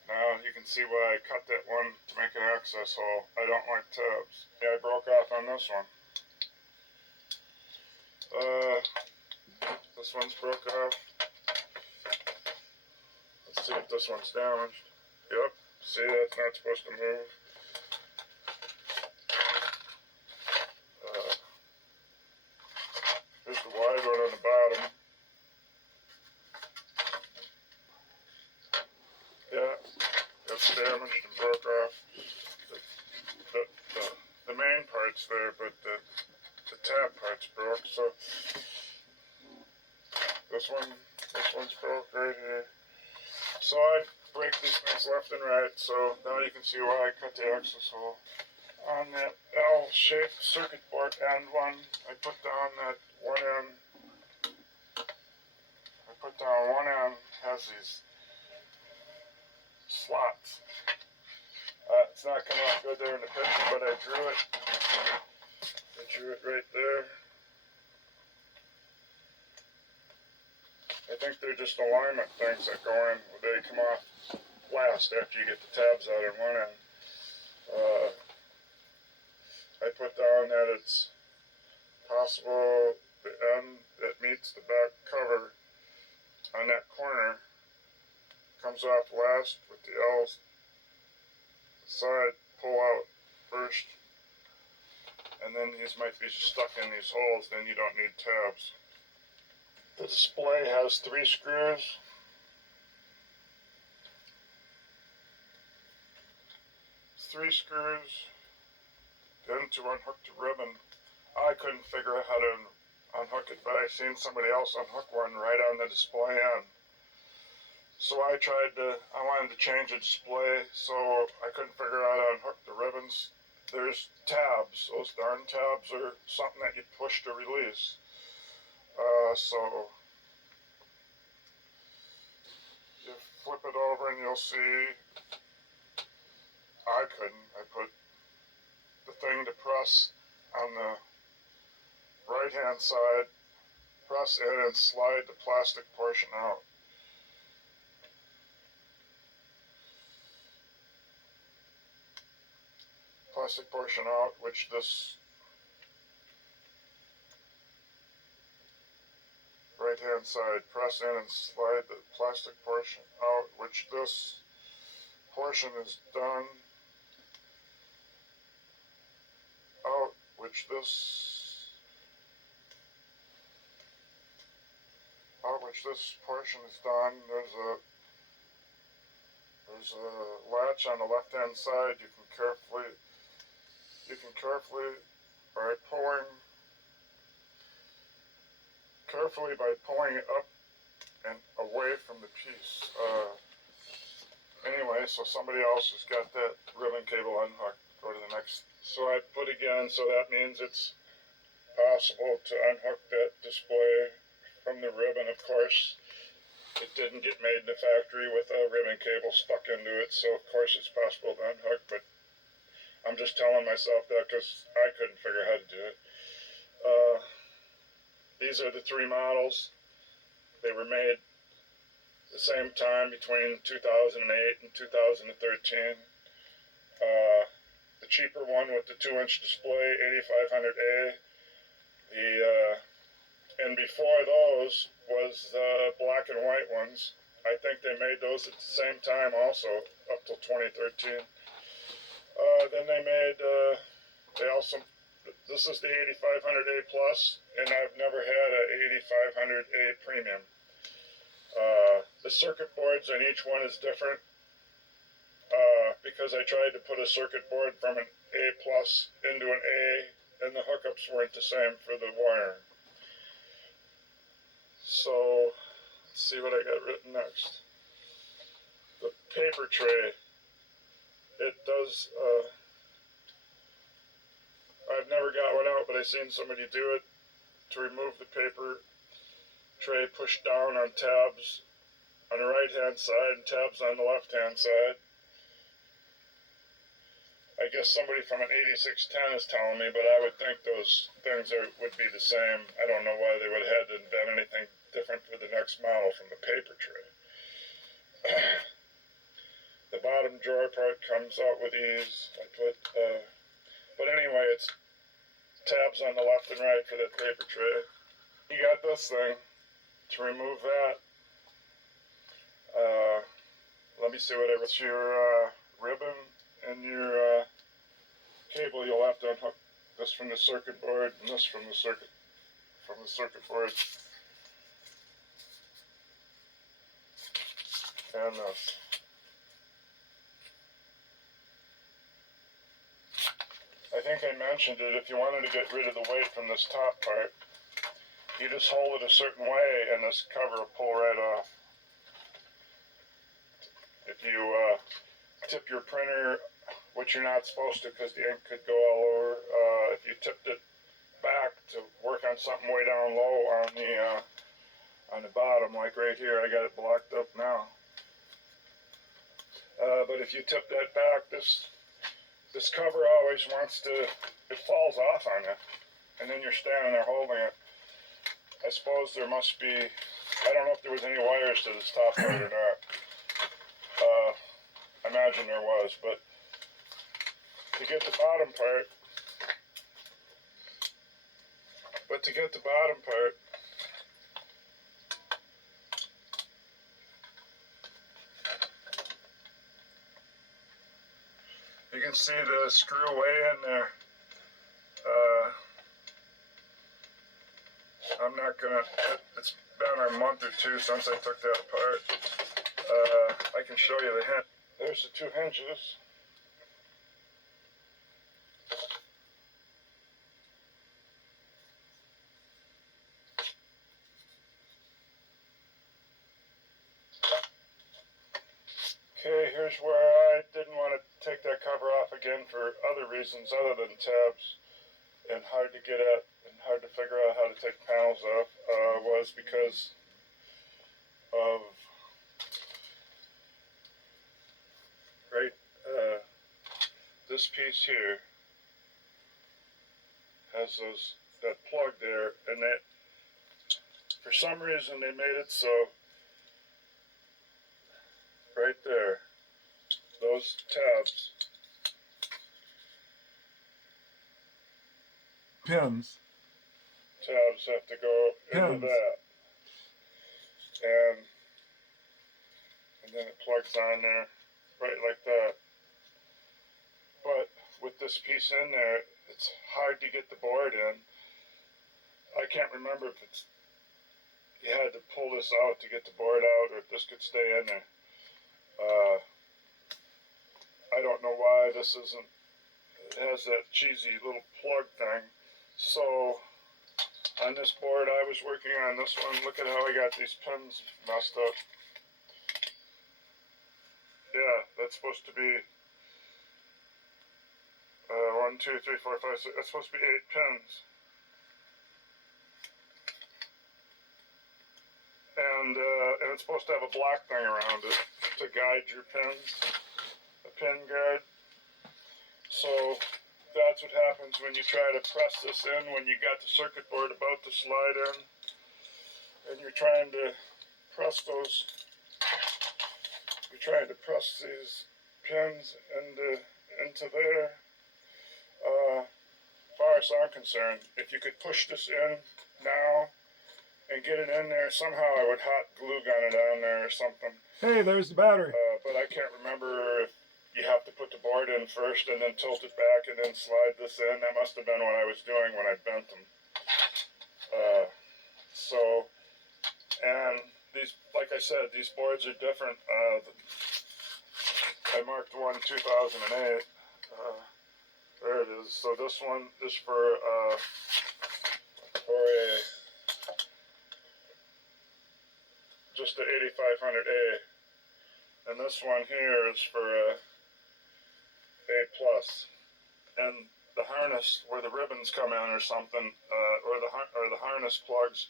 Now you can see why I cut that one to make an access hole. I don't like tabs. Yeah, I broke off on this one. This one's broke off. Let's see if this one's damaged. Yep. See, that's not supposed to move. Here's the wide one on the bottom. Yeah, it's damaged and broke off. The main part's there, but the tab part's broke. So this one's broke right here. So I break these things left and right. So now you can see why I cut the access hole. On that L-shaped circuit board end one, I put down that one end. I put down one end has these slots. It's not coming out good there in the picture, but I drew it. I drew it right there. I think they're just alignment things that go in. They come off last after you get the tabs out on one end. I put down that it's possible the end that meets the back cover on that corner comes off last with the L's side pull out first, and then these might be stuck in these holes. Then you don't need tabs. The display has 3 screws. Three screws. Then to unhook the ribbon. I couldn't figure out how to unhook it, but I seen somebody else unhook one right on the display end. So I wanted to change the display, so I couldn't figure out how to unhook the ribbons. There's tabs. Those darn tabs are something that you push to release. So flip it over and you'll see, I couldn't, I put the thing to press on the right hand side, press in and slide the plastic portion out. Plastic portion out, which this right hand side, press in and slide the plastic portion out, which this portion is done out, which this portion is done. There's a latch on the left hand side. You can carefully by pulling it up and away from the piece. Anyway, so somebody else has got that ribbon cable unhooked. Go to the next. So I put again, so that means it's possible to unhook that display from the ribbon. Of course, it didn't get made in the factory with a ribbon cable stuck into it, so of course it's possible to unhook, but I'm just telling myself that because I couldn't figure out how to do it. These are the three models. They were made the same time between 2008 and 2013. The cheaper one with the 2-inch display, 8500A. And before those was the black and white ones. I think they made those at the same time also, up till 2013. Then they made, this is the 8500A Plus, and I've never had a 8500A Premium. The circuit boards on each one is different, because I tried to put a circuit board from an A Plus into an A, and the hookups weren't the same for the wiring. So, let's see what I got written next. The paper tray. It does, I've never got one out, but I've seen somebody do it to remove the paper tray, push down on tabs on the right hand side and tabs on the left hand side. I guess somebody from an 8610 is telling me, but I would think those things would be the same. I don't know why they would have had to invent anything different for the next model from the paper tray. The bottom drawer part comes out with ease. But anyway, it's tabs on the left and right for that paper tray. You got this thing. To remove that, let me see what it was. Your ribbon and your cable, you'll have to unhook this from the circuit board and this from the circuit board. And this. I think I mentioned it, if you wanted to get rid of the weight from this top part, you just hold it a certain way and this cover will pull right off. If you tip your printer, which you're not supposed to because the ink could go all over, if you tipped it back to work on something way down low on the bottom, like right here, I got it blocked up now. But if you tip that back, this cover always it falls off on you, and then you're standing there holding it. I suppose there must be, I don't know if there was any wires to this top part or not. I imagine there was, but to get the bottom part, you can see the screw way in there. I'm not gonna, it's been a month or two since I took that apart. I can show you the hinge. There's the two hinges. Okay, here's where I didn't want to take that cover off again for other reasons other than tabs and hard to get at and hard to figure out how to take panels off, was because of this piece here has that plug there, and that for some reason they made it so right there, those tabs, Pins. have to go into that, and then it plugs on there, right like that. But with this piece in there, it's hard to get the board in. I can't remember if you had to pull this out to get the board out, or if this could stay in there. I don't know why this isn't. It has that cheesy little plug thing. So on this board I was working on, this one, look at how I got these pins messed up. Yeah, that's supposed to be 1, 2, 3, 4, 5, 6. That's supposed to be 8 pins. And it's supposed to have a black thing around it to guide your pins, a pin guide. So that's what happens when you try to press this in, when you got the circuit board about to slide in, and you're trying to press those, these pins into there. As far as I'm concerned, if you could push this in now and get it in there, somehow I would hot glue gun it on there or something. Hey, there's the battery. But I can't remember if you have to put the board in first and then tilt it back and then slide this in. That must have been what I was doing when I bent them. And these, like I said, these boards are different. I marked one 2008. There it is. So this one is for a just the 8500A, and this one here is for a plus. And the harness where the ribbons come in or something, or the harness plugs,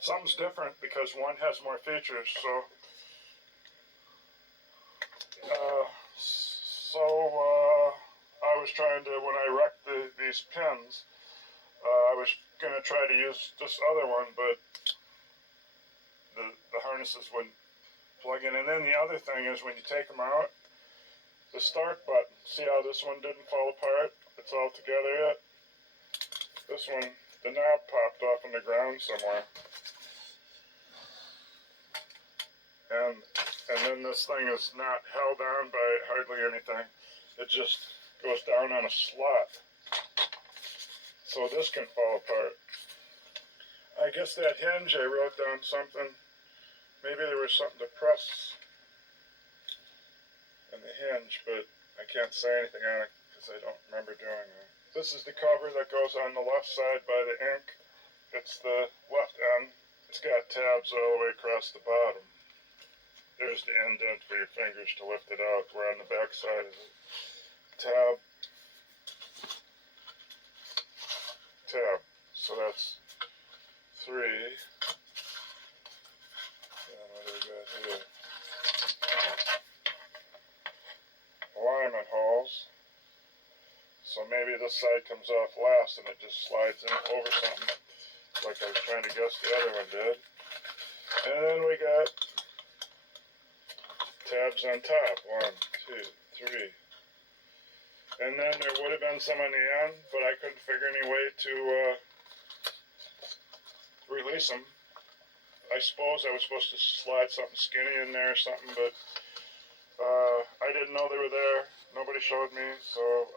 something's different because one has more features. So I was trying to, when I wrecked these pins, I was going to try to use this other one, but the harnesses wouldn't plug in. And then the other thing is, when you take them out, the start button, see how this one didn't fall apart? It's all together yet. This one, the knob popped off on the ground somewhere. And then this thing is not held on by hardly anything. It just goes down on a slot. So this can fall apart. I guess that hinge, I wrote down something. Maybe there was something to press in the hinge, but I can't say anything on it because I don't remember doing that. This is the cover that goes on the left side by the ink. It's the left end. It's got tabs all the way across the bottom. There's the indent for your fingers to lift it out. Where on the back side is it. Tab. So that's 3. And what do we got here? Alignment holes. So maybe this side comes off last and it just slides in over something, like I was trying to guess the other one did. And then we got tabs on top. 1, 2, 3. And then there would have been some on the end, but I couldn't figure any way to release them. I suppose I was supposed to slide something skinny in there or something, but I didn't know they were there. Nobody showed me, so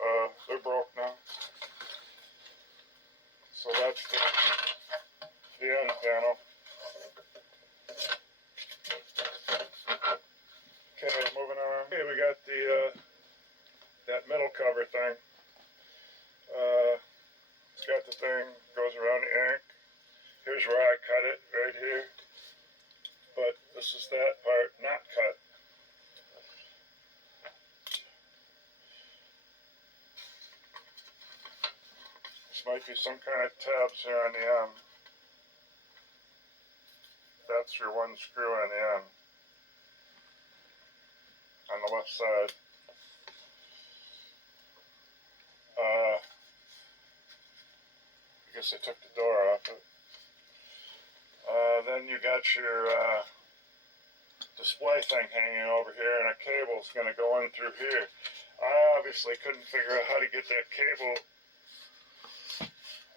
they're broke now. So that's the end panel. Okay, moving on. Okay, we got the that middle cover thing. It's got the thing, goes around the ink. Here's where I cut it, right here. But this is that part not cut. This might be some kind of tabs here on the end. That's your one screw on the end. On the left side. I guess I took the door off it. Then you got your display thing hanging over here, and a cable's going to go in through here. I obviously couldn't figure out how to get that cable.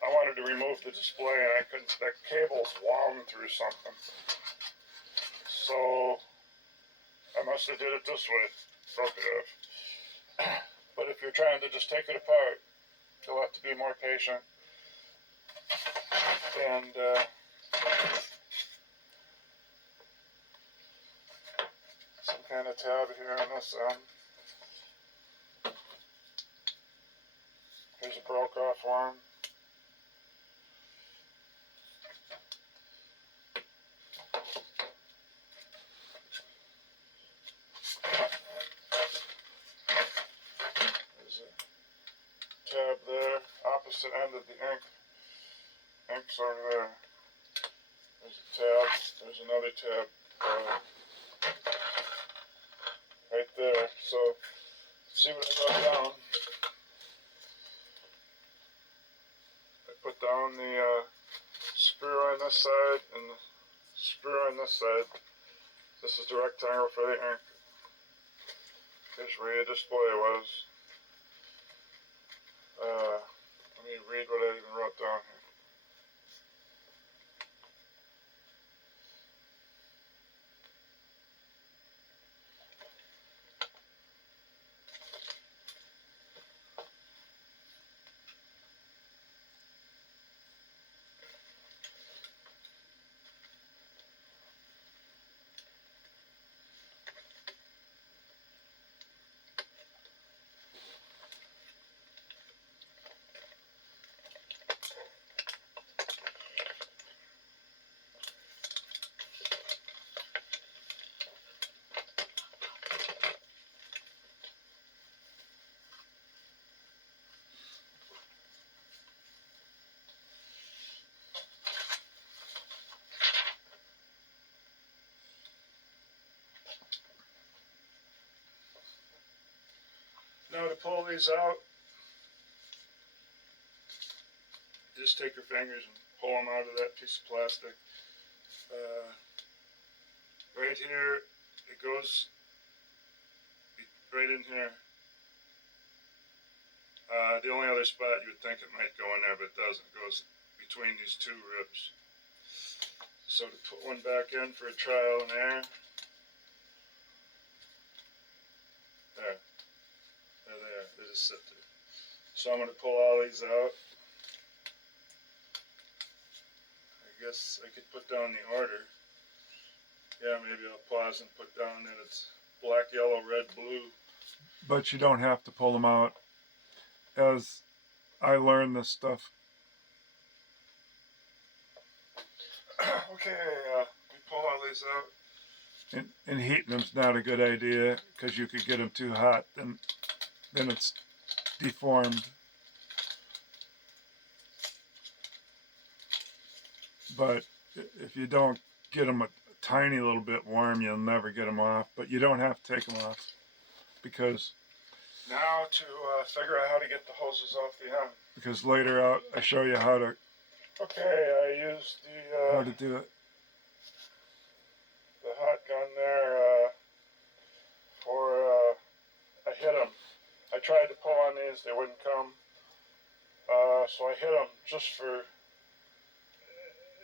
I wanted to remove the display, and I couldn't. That cable's wound through something. So I must have did it this way. Broke it off. But if you're trying to just take it apart, you'll have to be more patient. And some kind of tab here on this end. Here's a broke off one. There's a tab there, opposite end of the ink. Ink's over there. There's a tab. There's another tab right there. So, see what I got down. I put down the screw on this side and the screw on this side. This is the rectangle for the ink. Here's where your display was. Let me read what I even wrote down here. Now to pull these out, just take your fingers and pull them out of that piece of plastic. Right here, it goes right in here. The only other spot you would think it might go in there, but it doesn't. It goes between these two ribs. So to put one back in for a trial and error, there. There they are. They just sit there. So I'm going to pull all these out. I guess I could put down the order. Yeah, maybe I'll pause and put down that it's black, yellow, red, blue. But you don't have to pull them out. As I learned this stuff. Okay, we pull all these out. And heating them's not a good idea because you could get them too hot, then it's deformed. But if you don't get them a tiny little bit warm, you'll never get them off. But you don't have to take them off because. Now to figure out how to get the hoses off the end. Because later out I show you how to. Okay, I used the. How to do it. The hot gun there for I hit them. I tried to pull on these, they wouldn't come. So I hit them just for.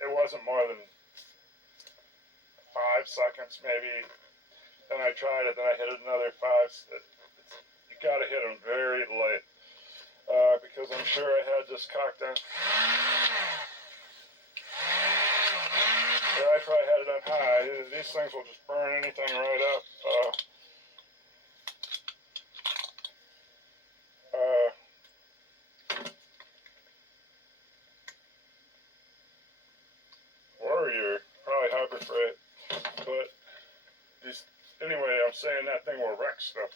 It wasn't more than 5 seconds, maybe. Then I tried it. Then I hit it another 5. You got to hit them very light because I'm sure I had this cocked on. Yeah, I probably had it on high. These things will just burn anything right up. Warrior, probably Harbor Freight. But these, anyway, I'm saying that thing will wreck stuff.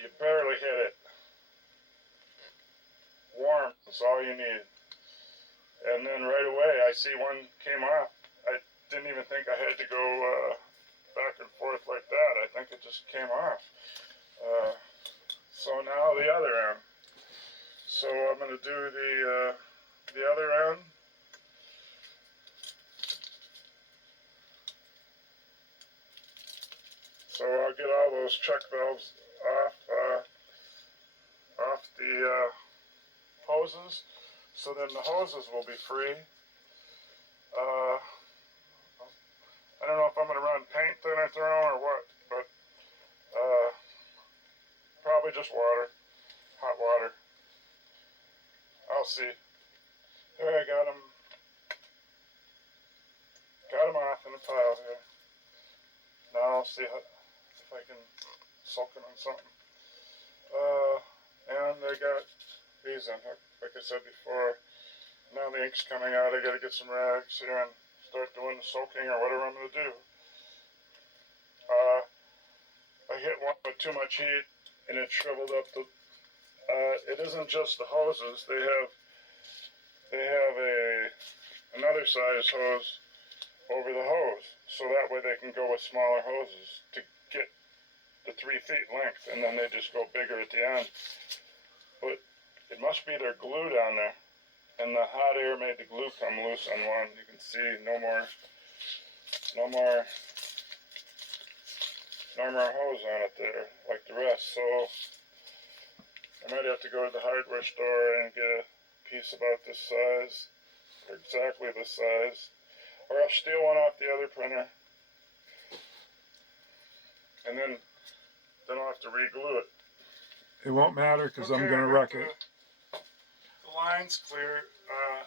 You barely hit it. Warm, that's all you need. And then right away, I see one came off. I didn't even think I had to go back and forth like that. I think it just came off. So now the other arm. So I'm going to do the other end. So I'll get all those check valves off the hoses. So then the hoses will be free. I don't know if I'm going to run paint thinner through them or what, but probably just water, hot water. I'll see. There, I got them off in the pile here. Now I'll see if I can soak them in something. And I got these in, like I said before. Now the ink's coming out. I got to get some rags here and start doing the soaking or whatever I'm going to do. I hit one with too much heat and it shriveled up the. It isn't just the hoses. They have another size hose over the hose, so that way they can go with smaller hoses to get the 3 feet length, and then they just go bigger at the end. But it must be their glue down there, and the hot air made the glue come loose on one. You can see no more hose on it there like the rest. So I might have to go to the hardware store and get a piece about this size, or exactly this size, or I'll steal one off the other printer, and then I'll have to re-glue it. It won't matter because I'm going to wreck it. The line's clear. I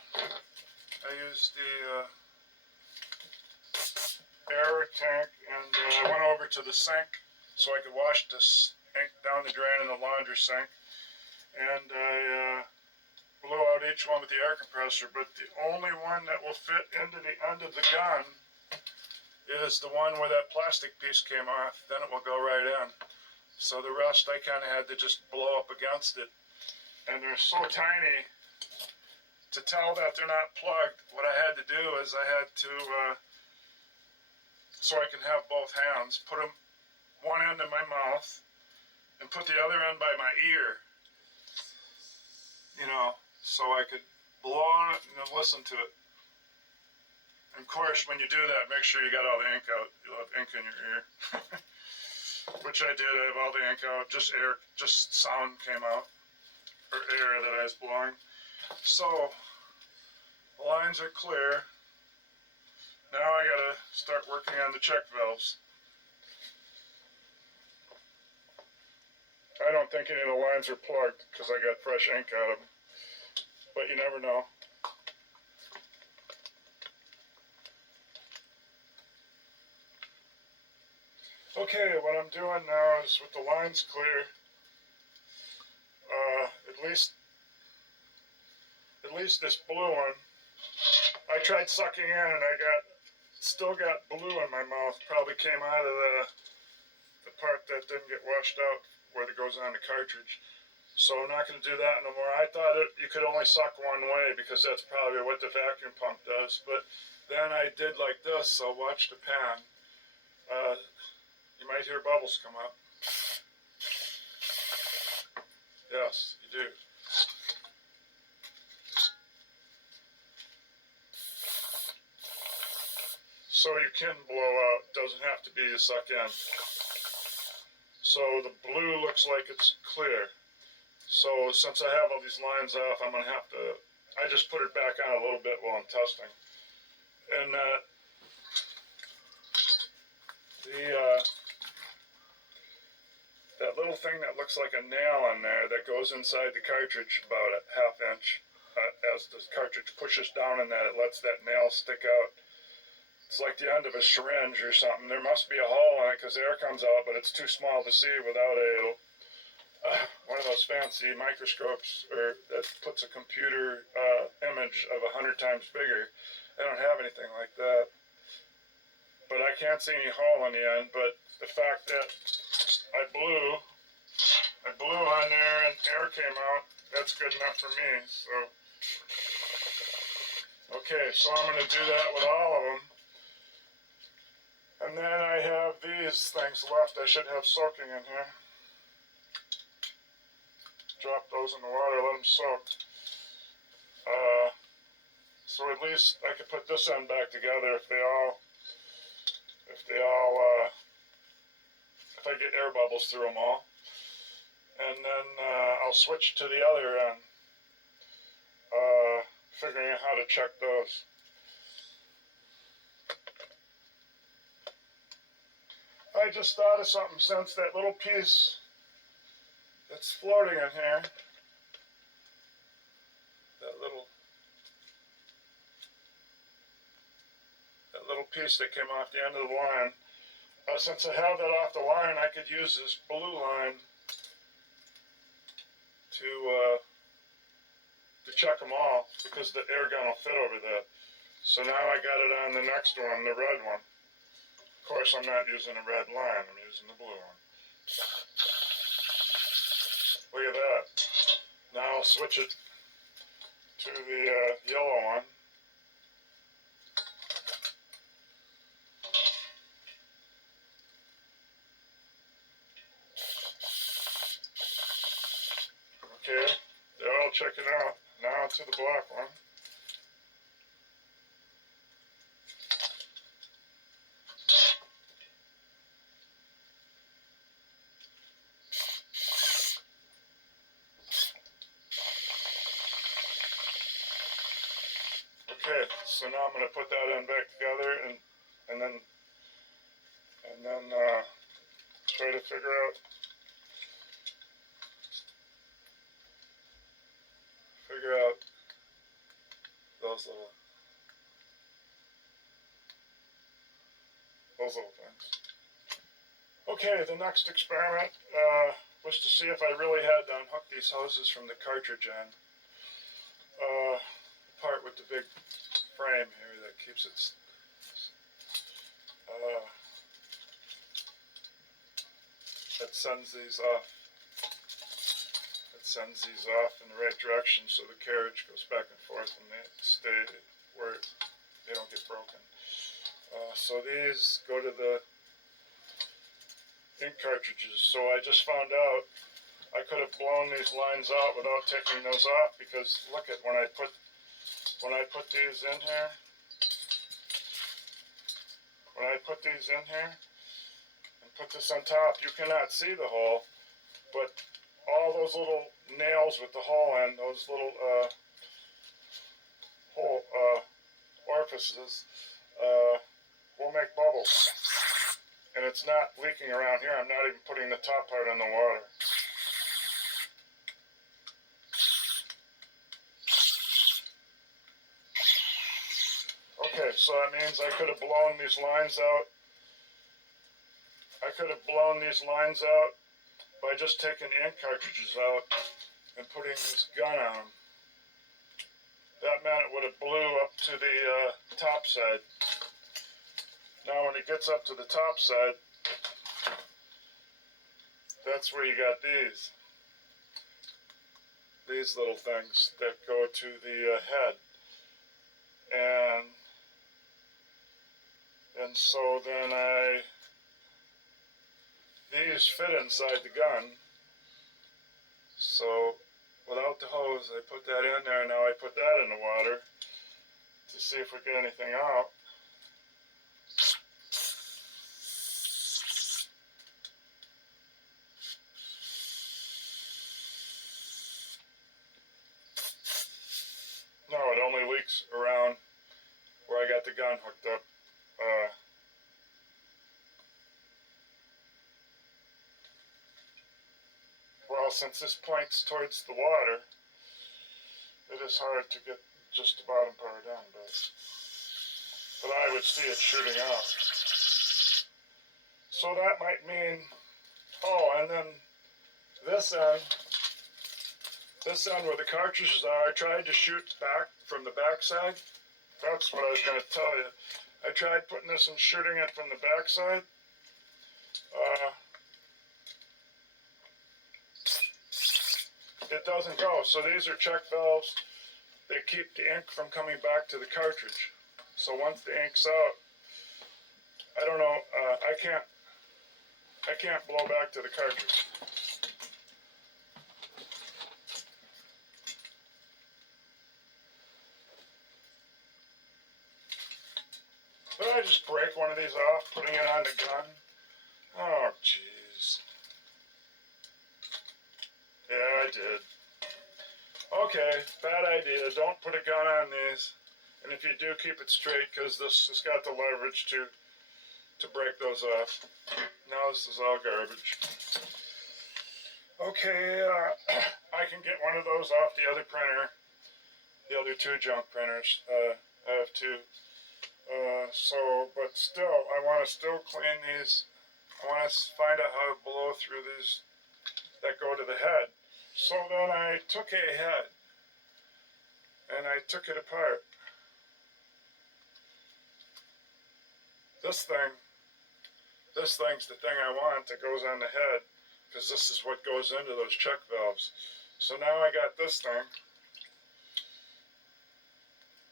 used the air tank, and I went over to the sink so I could wash this ink down the drain in the laundry sink, and I blew out each one with the air compressor, but the only one that will fit into the end of the gun is the one where that plastic piece came off. Then it will go right in. So the rest I kind of had to just blow up against it. And they're so tiny, to tell that they're not plugged, what I had to do is I had to, so I can have both hands, put them one end in my mouth and put the other end by my ear, you know, so I could blow on it and then listen to it. And of course, when you do that, make sure you got all the ink out. You'll have ink in your ear. Which I did. I have all the ink out. Just air, just sound came out. Or air that I was blowing. So, the lines are clear. Now I gotta start working on the check valves. I don't think any of the lines are plugged because I got fresh ink out of them. But you never know. Okay, what I'm doing now is with the lines clear, at least this blue one, I tried sucking in and I still got blue in my mouth. Probably came out of the part that didn't get washed out where it goes on the cartridge. So I'm not going to do that no more. I thought you could only suck one way because that's probably what the vacuum pump does. But then I did like this, so watch the pan. You might hear bubbles come up. Yes, you do. So you can blow out, doesn't have to be to suck in. So the blue looks like it's clear. So since I have all these lines off, I'm going to have to, I just put it back on a little bit while I'm testing. And that little thing that looks like a nail in there that goes inside the cartridge about a ½ inch, as the cartridge pushes down in that, it lets that nail stick out. It's like the end of a syringe or something. There must be a hole in it because air comes out, but it's too small to see without one of those fancy microscopes that puts a computer image of 100 times bigger. I don't have anything like that. But I can't see any hole in the end. But the fact that I blew on there and air came out, that's good enough for me. So, okay, so I'm going to do that with all of them. And then I have these things left I should have soaking in here. drop those in the water, let them soak. So at least I could put this end back together if I get air bubbles through them all. And then I'll switch to the other end, figuring out how to check those. I just thought of something since that little piece that's floating in here, that little piece that came off the end of the line. Since I have that off the line, I could use this blue line to check them all, because the air gun will fit over that. So now I got it on the next one, the red one. Of course, I'm not using a red line, I'm using the blue one. Look at that. Now I'll switch it to the yellow one. Okay, they're all checking out. Now to the black one. Okay, so now I'm going to put that end back together and then try to figure out those little things. Okay, the next experiment was to see if I really had to unhook these hoses from the cartridge end. Part with the big frame here that keeps it that sends these off. It sends these off in the right direction so the carriage goes back and forth and they stay where they don't get broken. So these go to the ink cartridges. So I just found out I could have blown these lines out without taking those off, because look at when I put these in here. When I put these in here and put this on top, you cannot see the hole, but all those little nails with the hole in, those little hole orifices, will make bubbles. And it's not leaking around here. I'm not even putting the top part in the water. Okay, so that means I could have blown these lines out. I could have blown these lines out by just taking the ink cartridges out and putting this gun on them. That meant it would have blew up to the top side. Now when it gets up to the top side, that's where you got these little things that go to the head. And so then these fit inside the gun. So without the hose, I put that in there. Now I put that in the water to see if we get anything out. No, it only leaks around where I got the gun hooked up. Well, since this points towards the water, it is hard to get just the bottom part in, but I would see it shooting out. So that might mean, oh, and then this end where the cartridges are, I tried to shoot back from the back side. That's what I was going to tell you. I tried putting this and shooting it from the back side. It doesn't go. So these are check valves. They keep the ink from coming back to the cartridge. So once the ink's out, I don't know, I can't blow back to the cartridge. I just break one of these off, putting it on the gun? Oh, jeez. Yeah, I did. Okay, bad idea. Don't put a gun on these. And if you do, keep it straight, because this has got the leverage to break those off. Now this is all garbage. Okay, I can get one of those off the other printer. The other two junk printers. I have two. But still, I want to still clean these. I want to find out how to blow through these that go to the head. So then I took a head and I took it apart. This thing's the thing I want that goes on the head, because this is what goes into those check valves. So now I got this thing.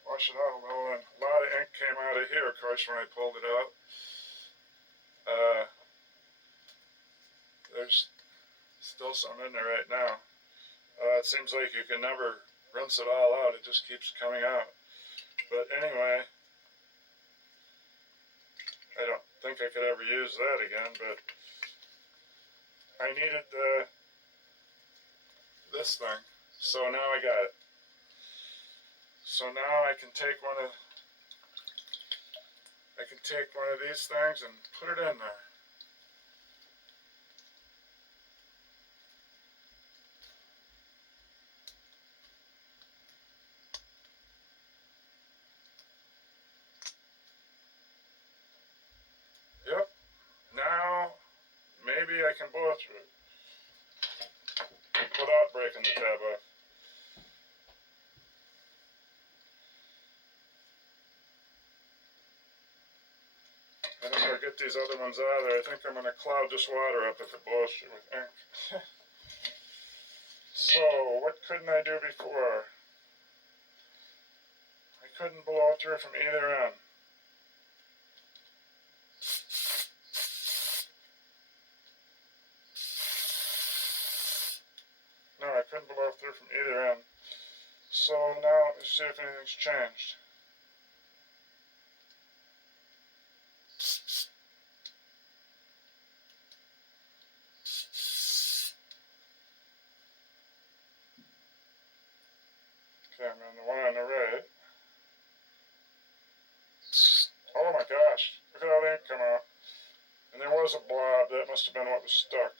Wash it out a little, and a lot of ink came out of here, of course, when I pulled it out. There's still some in there right now. It seems like you can never rinse it all out. It just keeps coming out. But anyway, I don't think I could ever use that again, but I needed this thing. So now I got it. So now I can take one of these things and put it in there. Yep. Now maybe I can blow through it without breaking the tab off. I think I'll get these other ones out of there. I think I'm going to cloud this water up if it blows through with ink. So, what couldn't I do before? I couldn't blow through from either end. No, I couldn't blow through from either end. So now, let's see if anything's changed. Okay, I'm on the one on the right. Oh my gosh, look at how the ink come out. And there was a blob, that must have been what was stuck.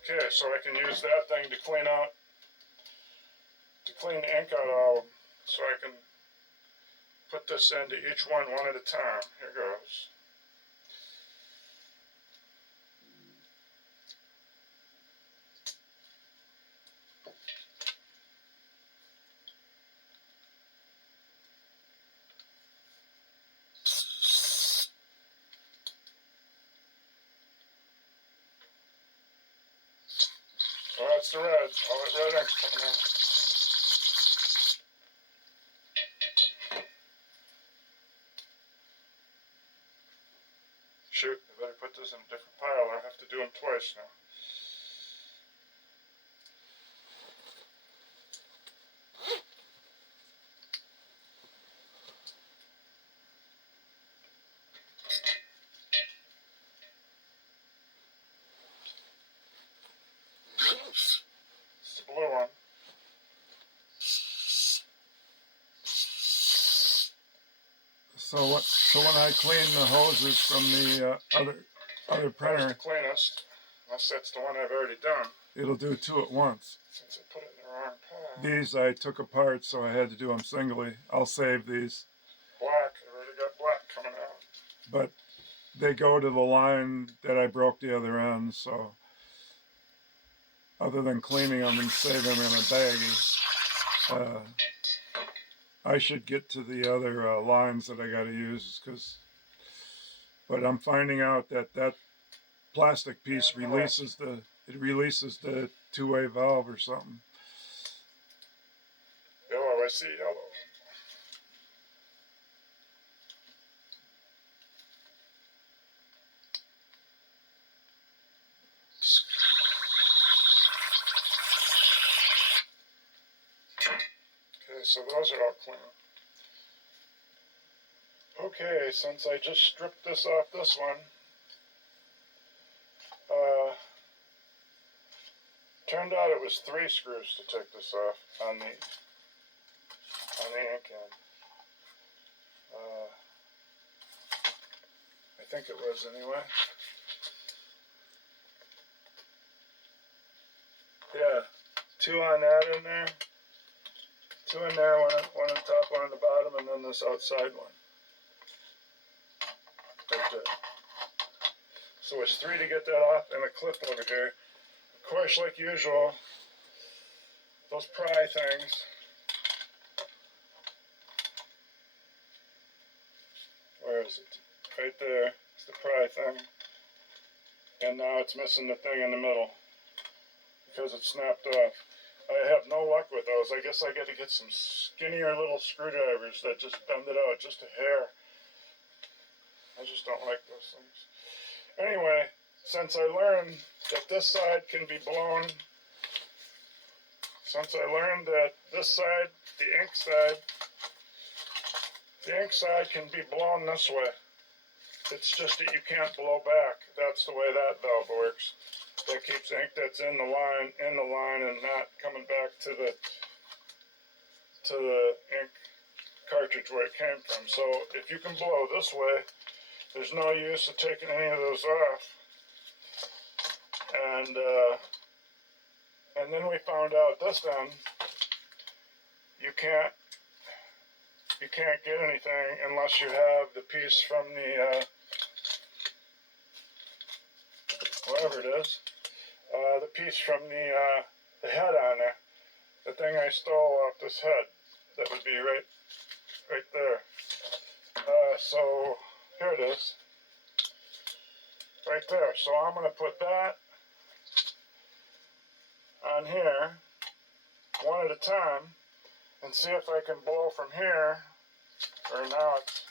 Okay, so I can use that thing to clean the ink out of all of them. So I can put this into each one at a time. Here goes. Oh, that's the red. All that red ink's coming out. Shoot, I better put this in a different pile. I'll have to do them twice now. It's the blue one. So when I clean the hoses from the other printer, That's the cleanest, unless that's the one I've already done. it'll do two at once. Since I put it in the wrong pile. These I took apart, so I had to do them singly. I'll save these. Black, I already got black coming out. But they go to the line that I broke the other end, so other than cleaning them and saving them in a baggie, I should get to the other lines that I got to use, but I'm finding out that plastic piece releases the two-way valve or something. Yellow, I see yellow. so those are all clean. Okay, since I just stripped this off this one, turned out it was 3 screws to take this off on the ink end. I think it was anyway. Yeah, 2 on that in there, 2 in there, one on the top, one on the bottom, and then this outside one. Right there. So it's 3 to get that off, and a clip over here. Of course, like usual, those pry things. Where is it? Right there. It's the pry thing. And now it's missing the thing in the middle because it snapped off. I have no luck with those. I guess I got to get some skinnier little screwdrivers that just bend it out just a hair. I just don't like those things. Anyway, since I learned that this side can be blown, since I learned that this side, the ink side can be blown this way. It's just that you can't blow back. That's the way that valve works. That keeps ink that's in the line and not coming back to the ink cartridge where it came from. So if you can blow this way, there's no use of taking any of those off. And then we found out this end, you can't get anything unless you have the piece from the whatever it is, the piece from the head on there, the thing I stole off this head, that would be right there. So here it is, right there. So I'm going to put that on here, one at a time, and see if I can blow from here, or now it's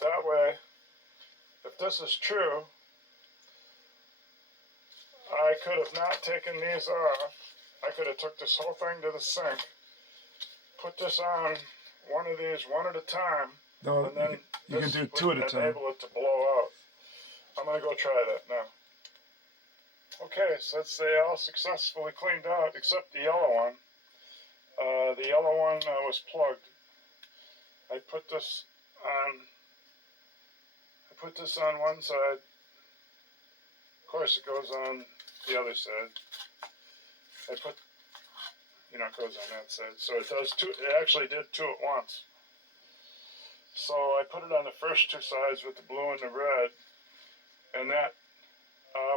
that way. If this is true, I could have not taken these off. I could have took this whole thing to the sink, put this on one of these one at a time, No, and then you can do 2 at a time. enable it to blow out. I'm going to go try that now. Okay, so let's say all successfully cleaned out except the yellow one. The yellow one was plugged. I put this on one side. Of course, it goes on the other side. It goes on that side. So it does 2. It actually did 2 at once. So I put it on the first 2 sides with the blue and the red, and that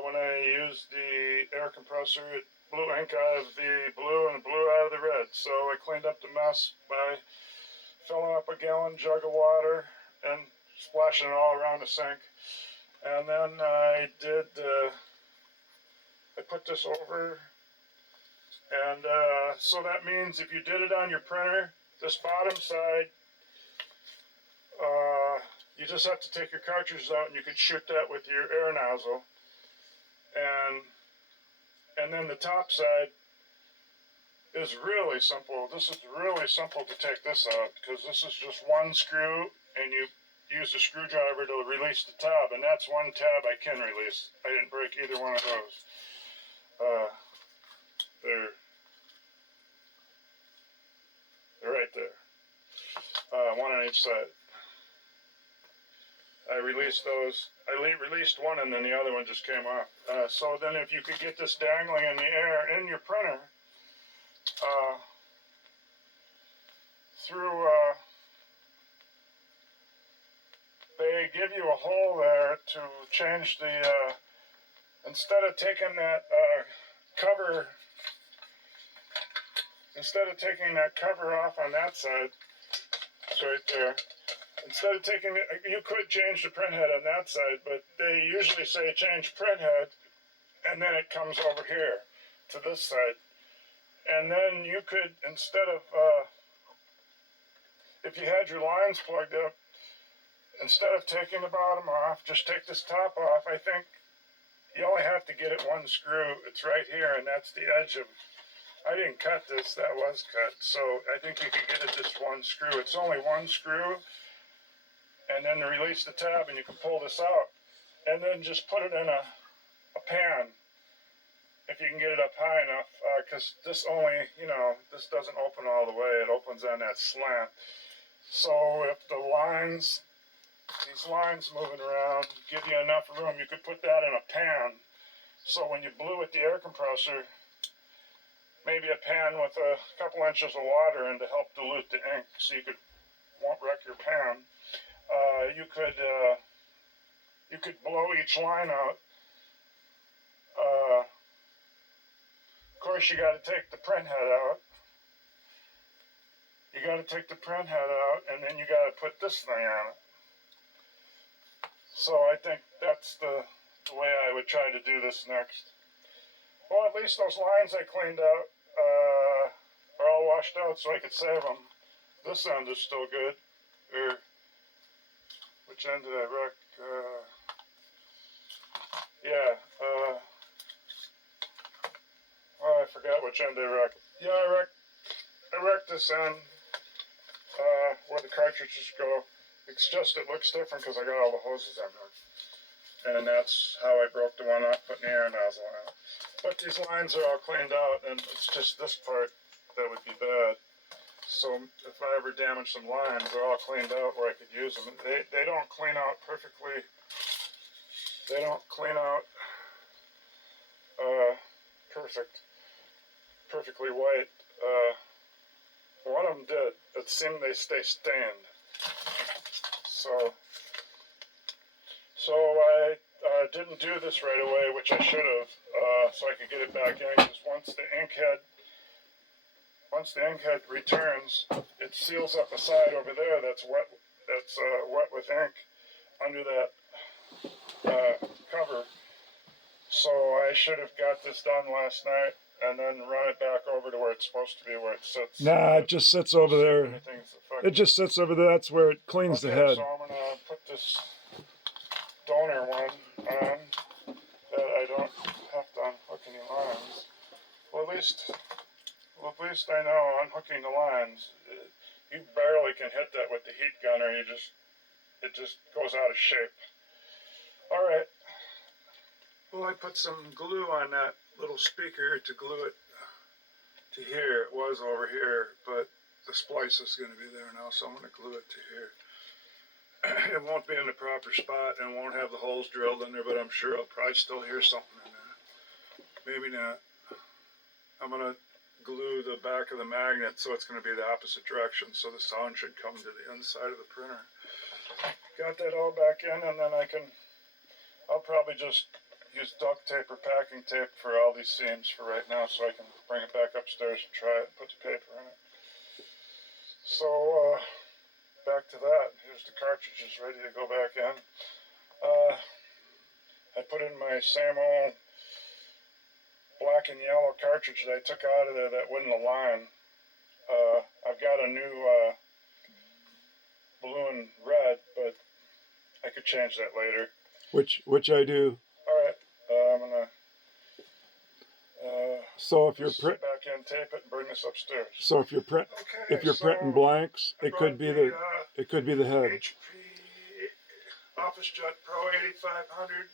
when I used the air compressor, it blew ink out of the blue and blew out of the red. So I cleaned up the mess by filling up a gallon jug of water and splashing it all around the sink. And then I put this over, and so that means if you did it on your printer, this bottom side, you just have to take your cartridges out and you could shoot that with your air nozzle. And then the top side is really simple. This is really simple to take this out because this is just one screw and you use a screwdriver to release the tab, and that's one tab I can release. I didn't break either one of those. They're right there. One on each side. I released those. I released one and then the other one just came off. So then if you could get this dangling in the air in your printer, they give you a hole there to change the, instead of taking that cover off on that side, it's right there. Instead of taking it, you could change the print head on that side, but they usually say change print head, and then it comes over here to this side. And then you could, instead of, if you had your lines plugged up, instead of taking the bottom off, just take this top off. I think you only have to get it one screw. It's right here, and that's the edge of I didn't cut this, that was cut. So I think you could get it just one screw. It's only one screw. And then release the tab and you can pull this out. And then just put it in a pan. If you can get it up high enough, because this only, this doesn't open all the way. It opens on that slant. So if these lines moving around give you enough room, you could put that in a pan. So when you blew with the air compressor, maybe a pan with a couple inches of water in to help dilute the ink, so you won't wreck your pan. You could blow each line out. Of course, you got to take the print head out. You got to take the print head out, and then you got to put this thing on it. So I think that's the way I would try to do this next. Well, at least those lines I cleaned out are all washed out, so I could save them. This end is still good. Which end did I wreck? I forgot which end I wrecked. Yeah, I wrecked this end where the cartridges go. It's just, it looks different because I got all the hoses on there. And that's how I broke the one off putting the air nozzle on. But these lines are all cleaned out, and it's just this part that would be bad. So if I ever damage some lines, they're all cleaned out where I could use them. They don't clean out perfectly. They don't clean out perfectly white. One of them did. It seemed they stay stained. So I didn't do this right away, which I should have, so I could get it back in. Because once the ink head returns, it seals up a side over there that's wet. That's wet with ink under that cover. So I should have got this done last night and then run it back over to where it's supposed to be, where it sits. Nah, it just sits over there. It just sits over there. That's where it cleans the head. So I'm gonna put this donor one on that I don't have to unhook any lines. Well, at least I know unhooking the lines. You barely can hit that with the heat gun, or it just goes out of shape. All right. Well, I put some glue on that little speaker to glue it to here. It was over here, but the splice is going to be there now, so I'm going to glue it to here. It won't be in the proper spot and won't have the holes drilled in there, but I'm sure I'll probably still hear something in there. Maybe not. I'm going to glue the back of the magnet so it's going to be the opposite direction, so the sound should come to the inside of the printer. Got that all back in, and then I'll probably just use duct tape or packing tape for all these seams for right now, so I can bring it back upstairs and try it and put the paper in it. So, back to that. Here's the cartridges ready to go back in. I put in my same old black and yellow cartridge that I took out of there that wouldn't align. I've got a new blue and red, but I could change that later. Which I do. All right, I'm gonna. So if you're sit back in, tape it, and bring this upstairs. So if you're printing blanks, it could be the head. HP OfficeJet Pro 8500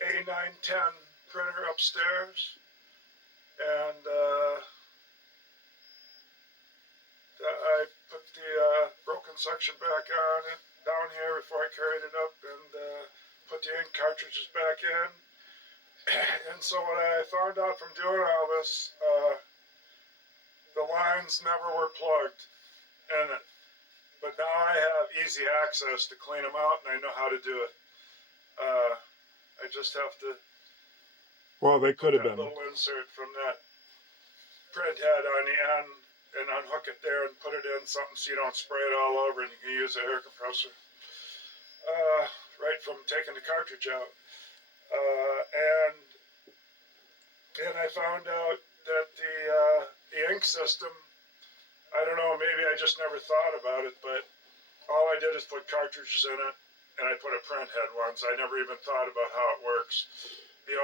a910 printer upstairs, and I put the broken section back on it down here before I carried it up, and put the ink cartridges back in. And so what I found out from doing all this, the lines never were plugged in it. But now I have easy access to clean them out, and I know how to do it. I just have to they could have been. Little insert from that print head on the end and unhook it there and put it in something so you don't spray it all over, and you can use the air compressor right from taking the cartridge out. And I found out that the ink system, I don't know, maybe I just never thought about it, but all I did is put cartridges in it, and I put a print head once. I never even thought about how it works. The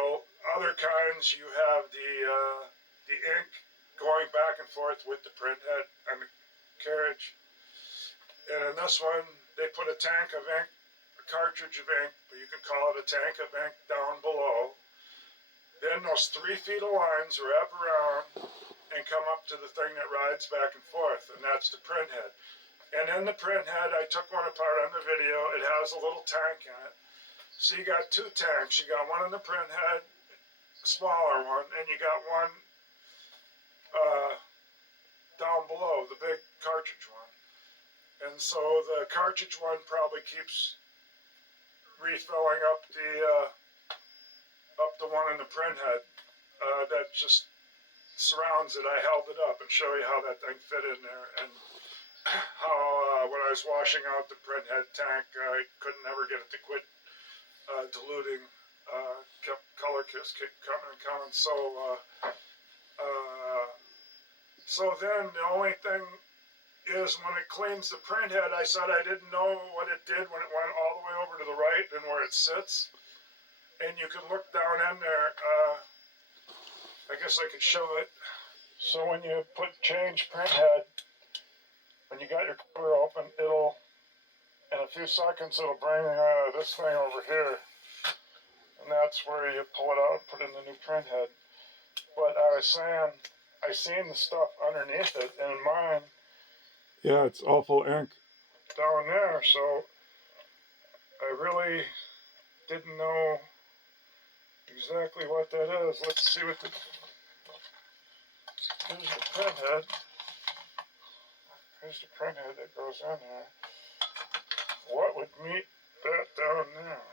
other kinds, you have the ink going back and forth with the print head and the carriage. And in this one, they put a tank of ink, a cartridge of ink, but you can call it a tank of ink down below. Then those 3 feet of lines wrap around and come up to the thing that rides back and forth, and that's the print head. And in the print head, I took one apart on the video. It has a little tank in it. So you got 2 tanks. You got one in the print head, smaller one, and you got one down below, the big cartridge one. And so the cartridge one probably keeps refilling up the one in the print head that just surrounds it. I held it up and show you how that thing fit in there, and how when I was washing out the print head tank, I couldn't ever get it to quit diluting. Kept color kept coming and coming. So then the only thing is when it cleans the print head, I said I didn't know what it did when it went all the way over to the right and where it sits. And you can look down in there. I guess I could show it. So when you change print head, when you got your cover open, it'll, in a few seconds, it'll bring this thing over here. And that's where you pull it out and put in the new print head. But I was saying, I seen the stuff underneath it, and mine. Yeah, it's awful ink Down there, so I really didn't know exactly what that is. Let's see what here's the print head. Here's the print head that goes in there. What would meet that down there?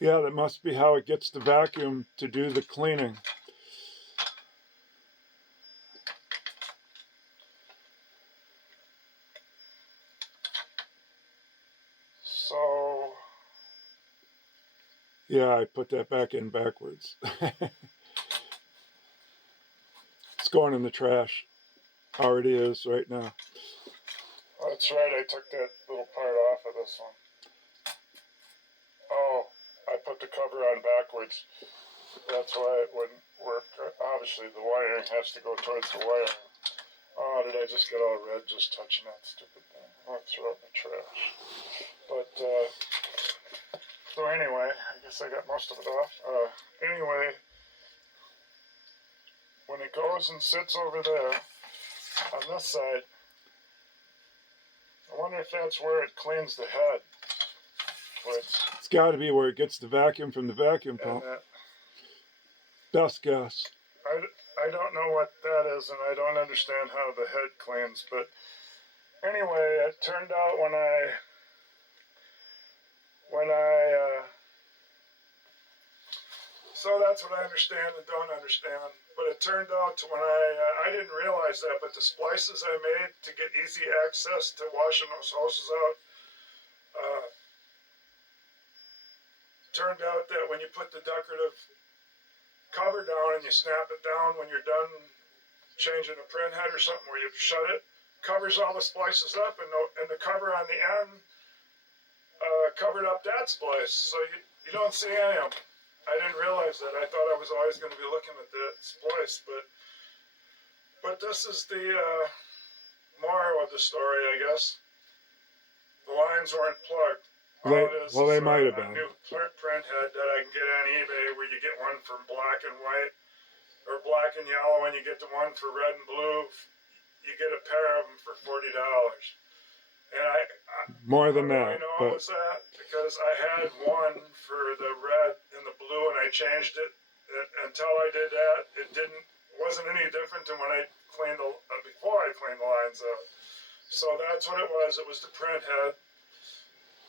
Yeah, that must be how it gets the vacuum to do the cleaning. So, yeah, I put that back in backwards. It's going in the trash. Already is right now. that's right, I took that little part off of this one. Oh, I put the cover on backwards. That's why it wouldn't work. Obviously, the wiring has to go towards the wiring. Oh, did I just get all red just touching that stupid thing? I'll throw it in the trash. But, so anyway, I guess I got most of it off. Anyway, when it goes and sits over there on this side, I wonder if that's where it cleans the head. It's got to be where it gets the vacuum from the vacuum pump. Best guess. I don't know what that is, and I don't understand how the head cleans, but anyway, it turned out when I so that's what I understand and don't understand, but it turned out to when I didn't realize that, but the splices I made to get easy access to washing those hoses out, turned out that when you put the decorative cover down and you snap it down when you're done changing a print head or something, where you shut it, covers all the splices up, and the cover on the end covered up that splice, so you don't see any of them. I didn't realize that. I thought I was always going to be looking at the splice, but this is the moral of the story, I guess. The lines weren't plugged. Well, they might have been. A new print head that I can get on eBay, where you get one for black and white, or black and yellow, and you get the one for red and blue. You get a pair of them for $40. And I more than that. I know it was that because I had one for the red and the blue, and I changed it. Until I did that, it wasn't any different than when I cleaned before I cleaned the lines up. So that's what it was. It was the print head.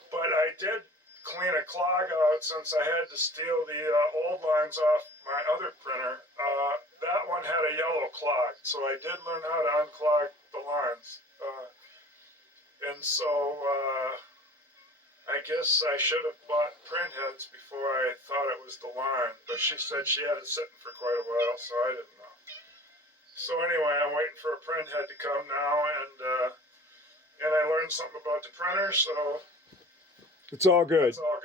But I did clean a clog out since I had to steal the old lines off my other printer. That one had a yellow clog, so I did learn how to unclog the lines. And so I guess I should have bought print heads before I thought it was the line. But she said she had it sitting for quite a while, so I didn't know. So anyway, I'm waiting for a print head to come now, and I learned something about the printer, so it's all good. it's all